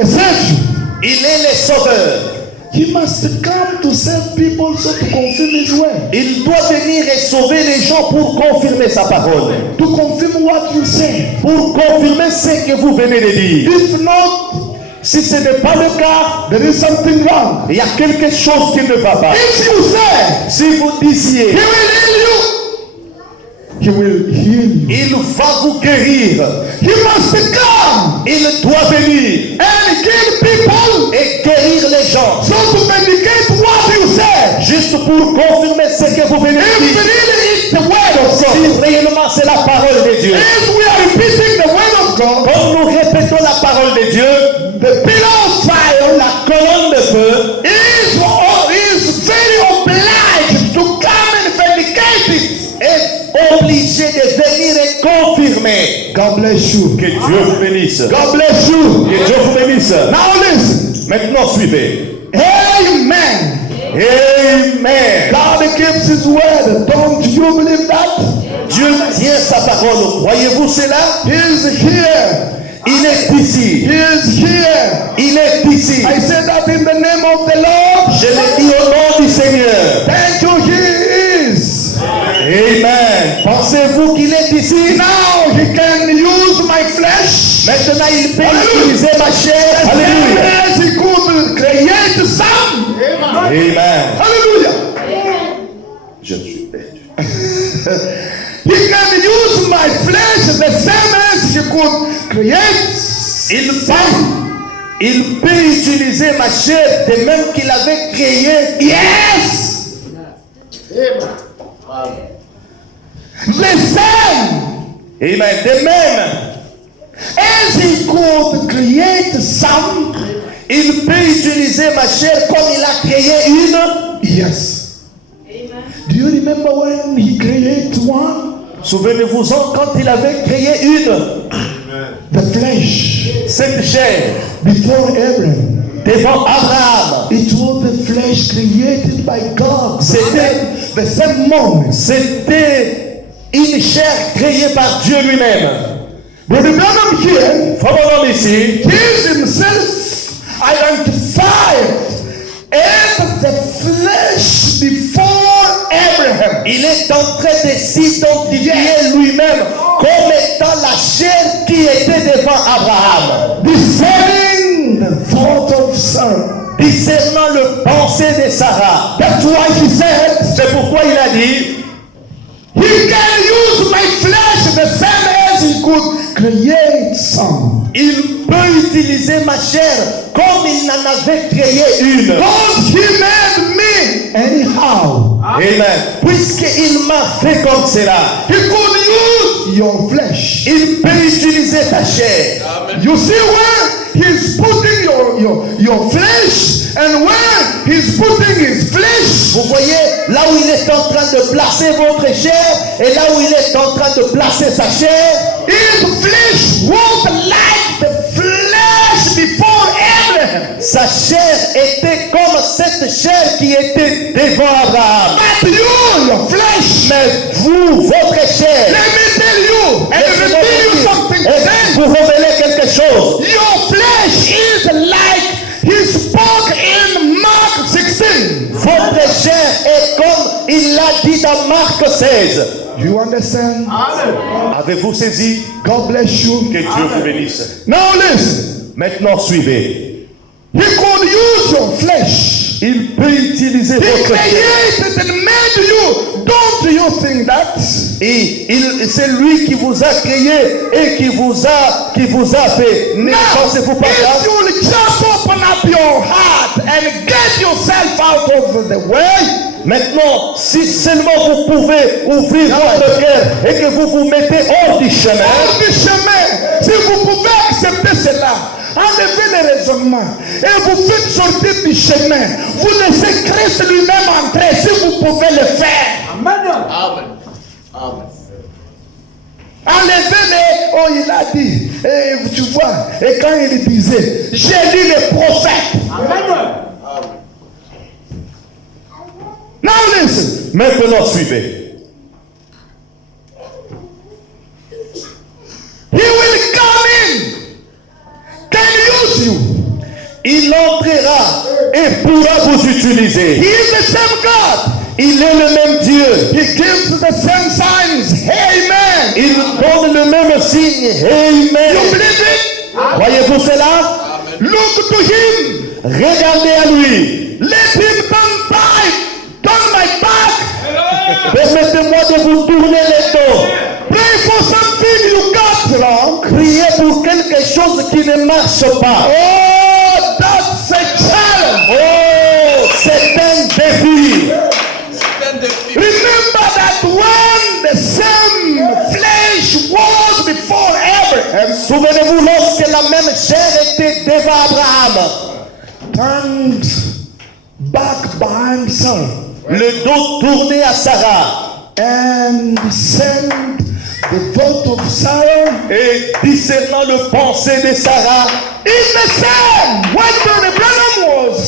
a savior, il est le sauveur, He must come to save people so to confirm His word. il doit venir et sauver les gens pour confirmer sa parole. To confirm what you say. Pour confirmer ce que vous venez de dire. If not, Si ce n'est pas le cas, there is something wrong. il y a quelque chose qui ne va pas. If you say, Si vous disiez, He will heal you. il va vous guérir, He must come il doit venir and kill people et guérir les gens. so to vindicate what you say. Juste pour confirmer ce que vous venez de If dire. really it's the word of Si God, réellement c'est la parole de Dieu. if we are repeating the word of God, Comme nous répétons la parole de Dieu, the pillar of fire la colonne de feu is very obliged to come and vindicate it. est obligé de venir et confirmer. God bless you. Que Dieu vous bénisse. God bless you. Que Dieu vous bénisse. Now listen. Maintenant suivez. Amen. Amen. God keeps His word. Don't you believe that? Dieu tient sa parole. Croyez-vous cela? He is here. Il est ici. He is here. Il est ici. I say that in the name of the Lord. Je le dis au nom du Seigneur. Thank you. He is. Amen. Pensez-vous qu'il est ici? Now He can use my flesh. Maintenant, il peut Alléluia. utiliser ma chair. Alléluia. As He could create some. Amen. Hallelujah. Je suis perdu. He can use my flesh the same as He could create some. Il peut utiliser ma chair de même qu'il avait créé. Yes. The same Amen. De même, as He could create some. il peut utiliser ma chair comme il a créé une. Yes. Do you remember when He created one? Souvenez-vous-en quand il avait créé une. The flesh Cette chair before Abraham. devant Abraham. It was the flesh created by God. C'était The same moment. C'était une chair créée par Dieu lui-même. Brother Branham here, Frère ici, he himself identified as the flesh before Abraham. il est en train de s'identifier lui-même comme étant la chair qui était devant Abraham. Discerning the thought of Sarah. Discernant le pensée de Sarah. That's why he said, C'est pourquoi il a dit, he can use my flesh the same as he could create some. il peut utiliser ma chair comme il en avait créé une. Because he made me anyhow. Amen. Puisqu'il m'a fait comme cela, He could use your flesh. il peut utiliser ta chair. You see where he's putting your flesh and where he's putting his flesh. Vous voyez là où il est en train de placer votre chair et là où il est en train de placer sa chair. His flesh was like the flesh before Abraham. Sa chair était comme cette chair qui était devant Abraham. But you, your flesh, Mais vous, votre chair, let me tell you, and reveal you something today. vous révélez quelque chose. Your flesh is like he spoke in Mark 16. Votre chair est comme il l'a dit dans Marc 16. You understand? Avez-vous saisi? God bless you. Que Dieu vous bénisse. Now listen. Maintenant, suivez. He could use your flesh. Il peut utiliser He votre chair. created and made you. Don't you think that? Et c'est lui qui vous a créé et qui vous a fait. Ne Now, pensez-vous pas ça? if you just open up your heart and get yourself out of the way, Maintenant, si seulement vous pouvez ouvrir votre cœur et que vous vous mettez hors du chemin, hors du chemin, si vous pouvez accepter cela, enlevez les raisonnements et vous faites sortir du chemin, vous laissez Christ lui-même entrer si vous pouvez le faire. Amen. Amen. Enlevez-les, oh il a dit, et tu vois, et quand il disait, j'ai lu les prophètes. Now listen. maintenant suivez. He will come in, can use you. Il entrera et pourra vous utiliser. He is the same God. Il est le même Dieu. He gives the same signs. Amen. Il donne le même signe. Amen. You believe it? Voyez-vous cela? Look to him. Regardez à lui. Let him turn my back. Permettez-moi de vous tourner les dos. Pray for something you got wrong. Priez pour quelque chose qui ne marche pas. Oh, that's a challenge. Oh, c'est un défi. Remember that when the same flesh was before Abraham, Souvenez-vous lorsque la même chair était devant Abraham. turned back behind Sarah Le dos tourné à Sarah. and sent the thought of Sarah Et discernant le pensée de Sarah. in the same when Brother Branham was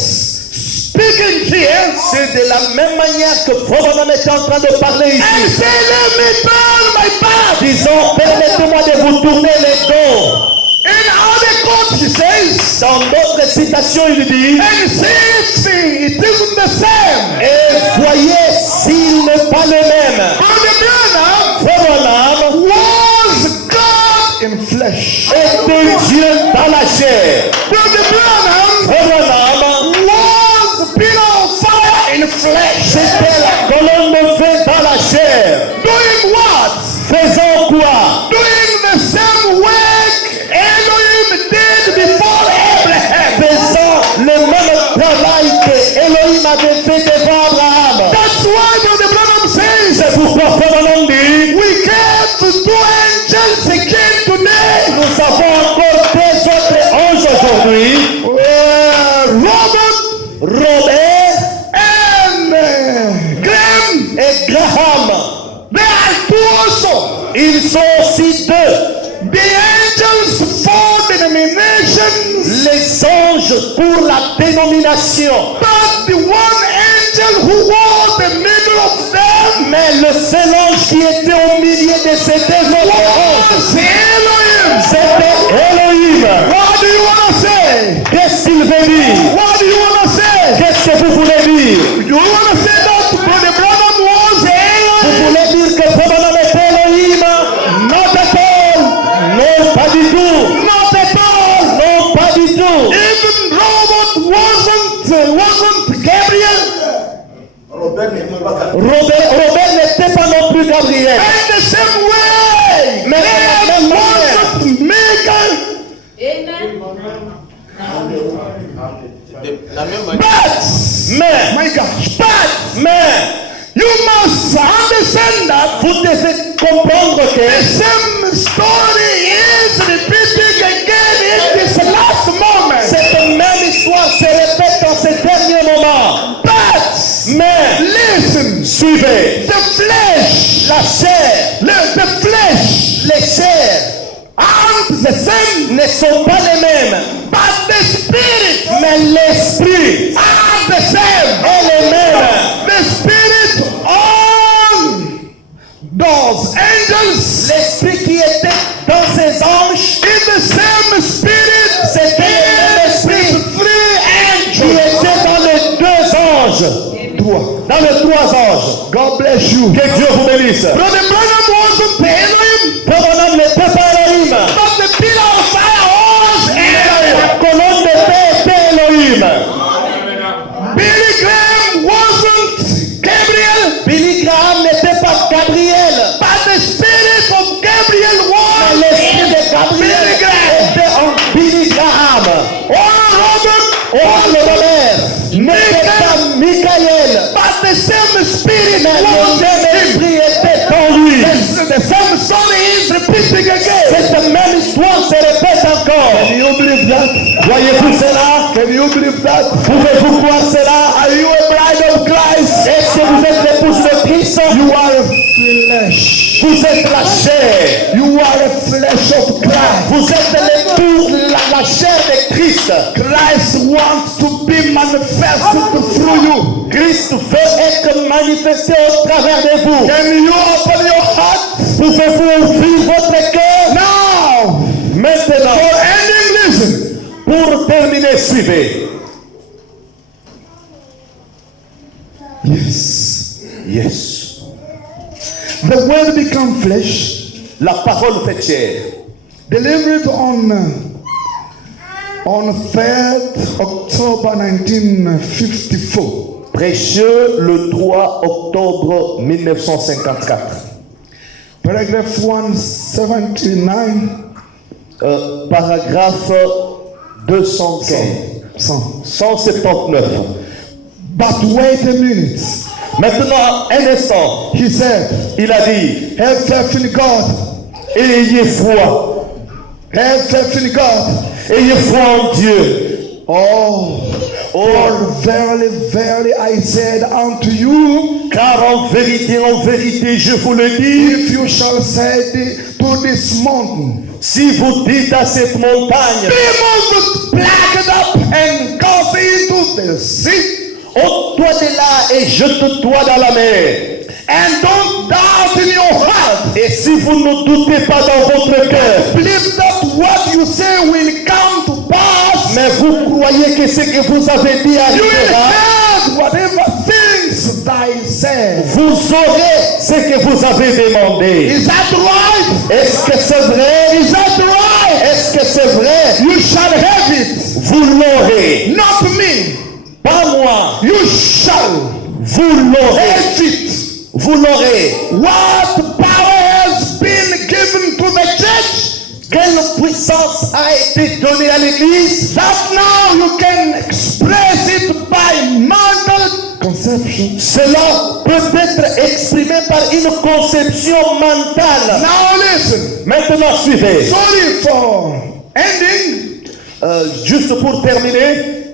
speaking here C'est de la même manière que Frère était en train de parler and ici. say, let me turn my back. Disons, permettez-moi de vous tourner les dos. In other quotes he says, Dans d'autres citations, il dit, and see it isn't the same. et voyez s'il n'est pas le même. Brother Branham Frère was God in flesh. était Dieu dans la chair. Brother Branham Frère was pillar of fire in flesh. c'était la colonne de feu dans la chair. Doing what? Faisant quoi? Doing the same work Elohim did before Abraham. Faisant le même travail que Elohim avait fait devant Abraham. That's why Brother Branham says, C'est pourquoi Frère dit, we get to two angels again today. nous avons encore deux autres anges aujourd'hui. Robert And Graham, et Graham. they are two also. Ils sont aussi deux. The angels for denominations, Les anges pour la dénomination. but the one angel who was the middle of them Mais le seul ange qui était au milieu de ces deux autres anges, was Elohim. Qu'est-ce que vous voulez dire? You want to say that Brother Branham was Vous Elohim? voulez dire que Branham était Elohim? Not at all. Non, pas du tout. Not at all. Non, pas du tout. Even Robert wasn't Gabriel. Robert n'était pas capable. Robert n'était pas non plus Gabriel. And the same way, Mais de la même manière. wasn't Michael. De la même manière. But, my gosh, Mais, you must understand that vous devez comprendre the que same story is repeating again in this last moment. cette même histoire se répète dans ces derniers moments. Mais, Listen, suivez, the flesh, la chair, the flesh, les chairs aren't the same, ne sont pas les mêmes, but the spirit mais l'esprit are the same. est le même. The spirit on those angels L'esprit qui était dans ces anges, is the same spirit. c'était le même esprit Three qui angels. était dans les deux anges, dans les trois anges. God bless you. Que Dieu vous bénisse. Brother Branham wasn't Elohim, Branham n'était pas Elohim, but the pillar of fire was Elohim. la colonne de feu était Elohim. Billy Graham wasn't Gabriel, Billy Graham n'était pas Gabriel, but the spirit of Gabriel mais was l'esprit de Gabriel Billy Graham. était en Billy Graham. Or Or le tonnerre n'était pas Michael, but the same spirit mais le was même in him. esprit était en lui. The same story is repeating again. Cette même histoire se répète encore. Can you believe that? Voyez-vous cela? Can you believe that? Pouvez-vous croire cela? Are you a bride of Christ? Est-ce que vous êtes l'épouse de Christ? You are a flesh. Vous êtes la chair. You are a flesh of Christ. Vous êtes l'épouse, la chair de Christ. Christ wants to be manifested through you. Christ veut être manifesté au travers de vous. Can you open your heart? Pouvez-vous ouvrir votre cœur? Now, Maintenant, for ending, listen. pour terminer, suivez. Yes. Yes. The word become flesh, La parole fait chair. delivered on 3rd October 1954. Prêché le 3 octobre 1954. Paragraph 179. Paragraphe 215. 179. But wait a minute. Maintenant, un instant, He said, il a dit, have faith in God. ayez foi, Have faith in God. ayez foi en Dieu. Oh, for verily, verily I said unto you, Car en vérité, je vous le dis, if you shall say to this mountain, si vous dites à cette montagne, be moved, pluck it up, and cast into the sea, ôte-toi de là et jette-toi dans la mer. and don't doubt in your heart. Et si vous ne doutez pas dans votre cœur, Believe that what you say will come to pass. mais vous croyez que ce que vous avez dit You will arrivera, have whatever things thy said. vous aurez ce que vous avez demandé. Is that right? Est-ce que c'est vrai? Is that right? Est-ce que c'est vrai? You shall have it. Vous l'aurez. Not me. Pas moi. You shall Vous l'aurez. have it. Vous l'aurez. What power has been given to the church? Quelle puissance a été donnée à l'Église? That now you can express it by mental conception. Cela peut être exprimé par une conception mentale. Now listen. Maintenant, suivez. Sorry for ending. Juste pour terminer,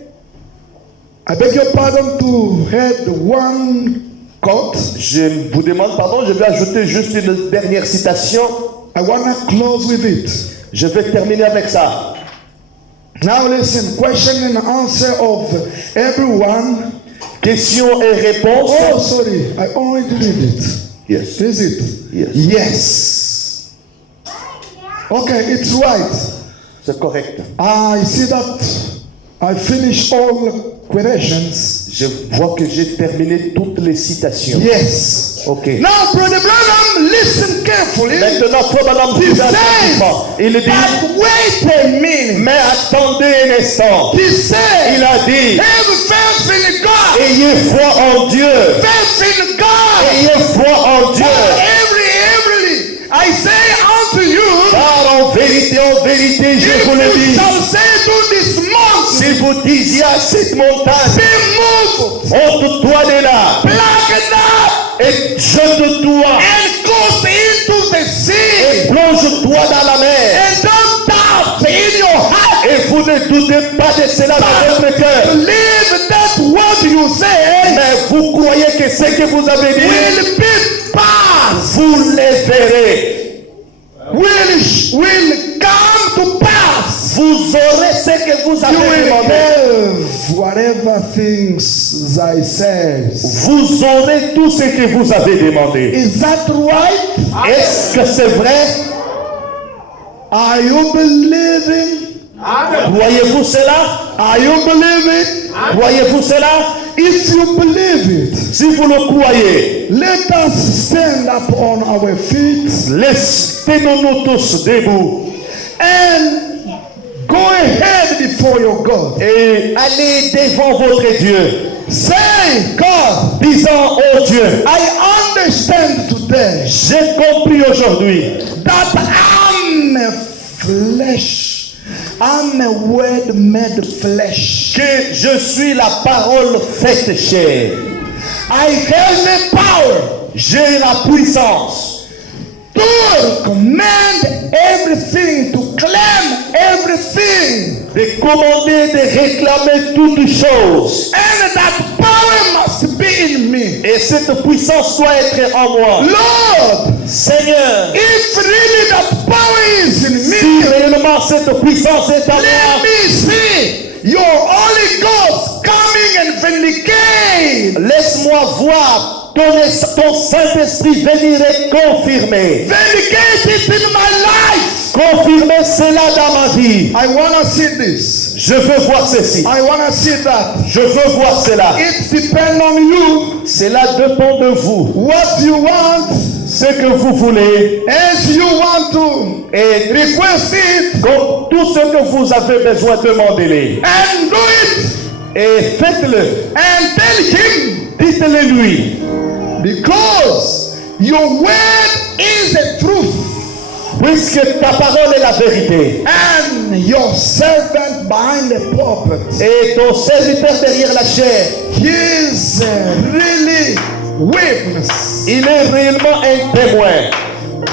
I beg your pardon to add one quote. je vous demande pardon, je vais ajouter juste une dernière citation. I want to close with it. Je vais terminer avec ça. Now listen, question and answer of everyone. Questions et réponses. Oh, sorry, I already did it. Yes. Is it? Yes. Yes. Okay, it's right. C'est correct. I see that I finished all quotations. Je vois que j'ai terminé toutes les citations. Yes. Ok. Now, Brother Branham, listen carefully. Maintenant, Frère Branham He dit says attentivement. Il dit, that wait a minute. mais attendez un instant. He said, Il a dit, have faith in God. ayez foi en Dieu. Faith in God. Ayez foi en Dieu. Every, I say unto you, Car en vérité, je vous le if you dis, shall say to this mountain, si vous disiez à cette montagne, be moved, ôte-toi de là, pluck it up, et jette-toi, and goes into the sea, et plonge-toi dans la mer. and don't doubt in your heart. Et vous ne doutez pas de cela dans votre cœur. Believe that what you say Mais vous croyez que ce que vous avez dit, will be passed, vous les verrez. will come to pass. Vous aurez ce que vous You avez will demandé. have whatever things I say. Vous aurez tout ce que vous avez demandé. Is that right? Est-ce que c'est vrai? Are you believing? Croyez-vous cela? Are you believing? Croyez-vous cela? If you believe it, Si vous le croyez, let us stand up on our feet tenons-nous tous debout and go ahead before your God. et allez devant votre Dieu. Say, God, Disant, oh Dieu, I understand today j'ai compris aujourd'hui that I'm a flesh. I'm a word made flesh. que je suis la parole faite chair. I have the power J'ai la puissance to command everything, to claim everything. de commander, de réclamer toutes choses. And that power must be in me. Et cette puissance doit être en moi. Lord, Seigneur, if really that power is in si me, réellement cette puissance est en let moi, me see your Holy Ghost coming and vindicate. laisse-moi voir ton Saint-Esprit venir et confirmer. Vindicate it in my life. Confirmer cela dans ma vie. I want to see this. Je veux voir ceci. I want to see that. Je veux voir cela. It depends on you. Cela dépend de vous. What you want, Ce que vous voulez. as you want to Et request it comme tout ce que vous avez besoin, demandez-le. and do it Et faites-le. and tell him, Dites-le lui. because your word is the truth Puisque ta parole est la vérité. and your servant behind the pulpit, Et ton serviteur derrière la chair, he is really witness, il est réellement un témoin.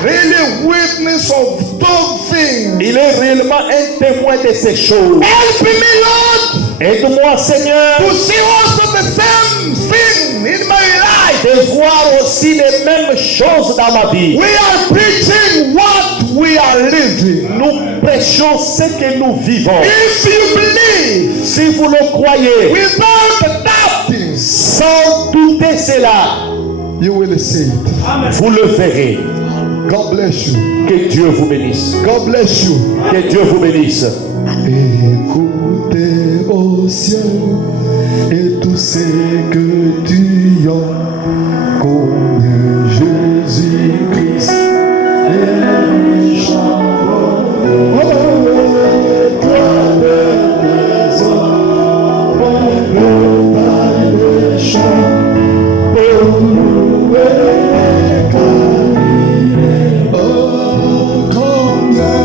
really witness of those things. Il est réellement un témoin de ces choses. Help me, Lord, Aide-moi, Seigneur, to see also the same thing in my life. de voir aussi les mêmes choses dans ma vie. We are preaching what we are living. Nous prêchons ce que nous vivons. If you believe Si vous le croyez, without doubting, sans douter cela, you will see it. vous le verrez. God bless you. Que Dieu vous bénisse. God bless you. Que Dieu vous bénisse. Écoutez au ciel et tout ce que tu as, combien Jésus-Christ est chambres. Oh, toi des hommes, oh, par les champs, oh, nous et Camille, oh, combien.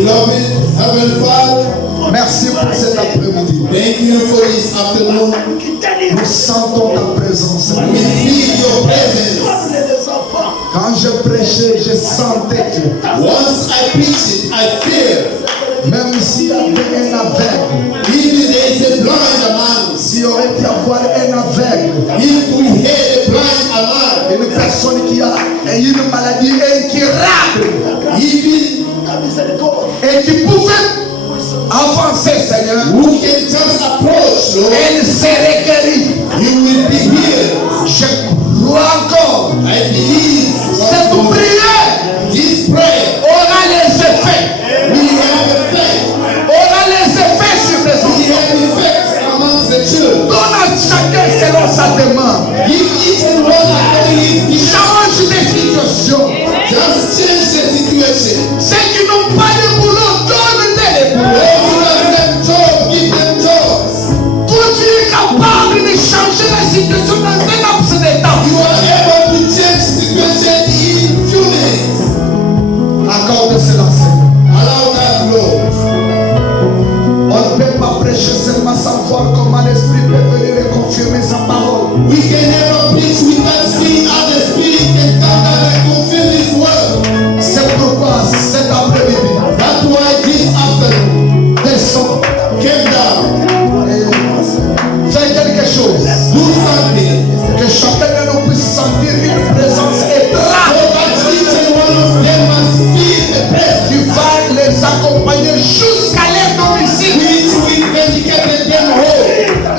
Beloved Heavenly Father, merci pour cet après-midi. thank you for this afternoon. Nous sentons ta présence. We feel your presence. Quand je prêchais, je sentais que Once I preach it, I feel. même s'il y avait un aveugle, Even there is a blind among us. s'il y aurait pu avoir un aveugle, If we had a blind among une personne qui a une maladie incurable even et qui pouvait avancer, Seigneur, who can just approach, Lord, elle serait guérie. you will be healed. Je crois encore. I believe Cette what prière this prayer aura les effets. will have effect. Aura les effets sur les We enfants. have effect amongst the children. Donne à chacun selon sa demande. Give each and one according his need. Change des situations. Just change the situation. Ceux qui n'ont pas de boulot, donne-les les Those boulots. who have them job, give them jobs. Toi, tu es capable de changer la situation dans un laps de temps. You are able to change situation in few minutes. Accorde cela, Seigneur. Allow that, Lord. On ne peut pas prêcher seulement sans voir comment l'Esprit peut venir et confirmer sa parole. We can never preach without seeing how the Spirit can come down and fulfill His word. C'est pourquoi cet après-midi, That's why this afternoon, descends came down, et fais quelque chose. do something, Que chacun de nous puisse sentir une présence so étrange that each and one of them must feel the presence qui va les accompagner jusqu'à leur domicile. which will vindicate them whole.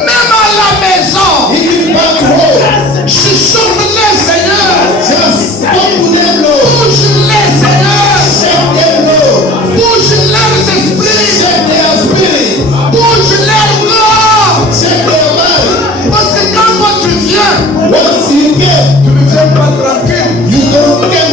Même à la maison, Even back home, chuchote-les, Seigneur. just talk to them, Lord. Bouge-les, Seigneur. Shake them, Lord. Bouge leurs esprits. Shake their spirit. Bouge leur corps. Shake their mind. Parce que quand toi tu viens, Once you get, tu ne viens pas tranquille. you don't get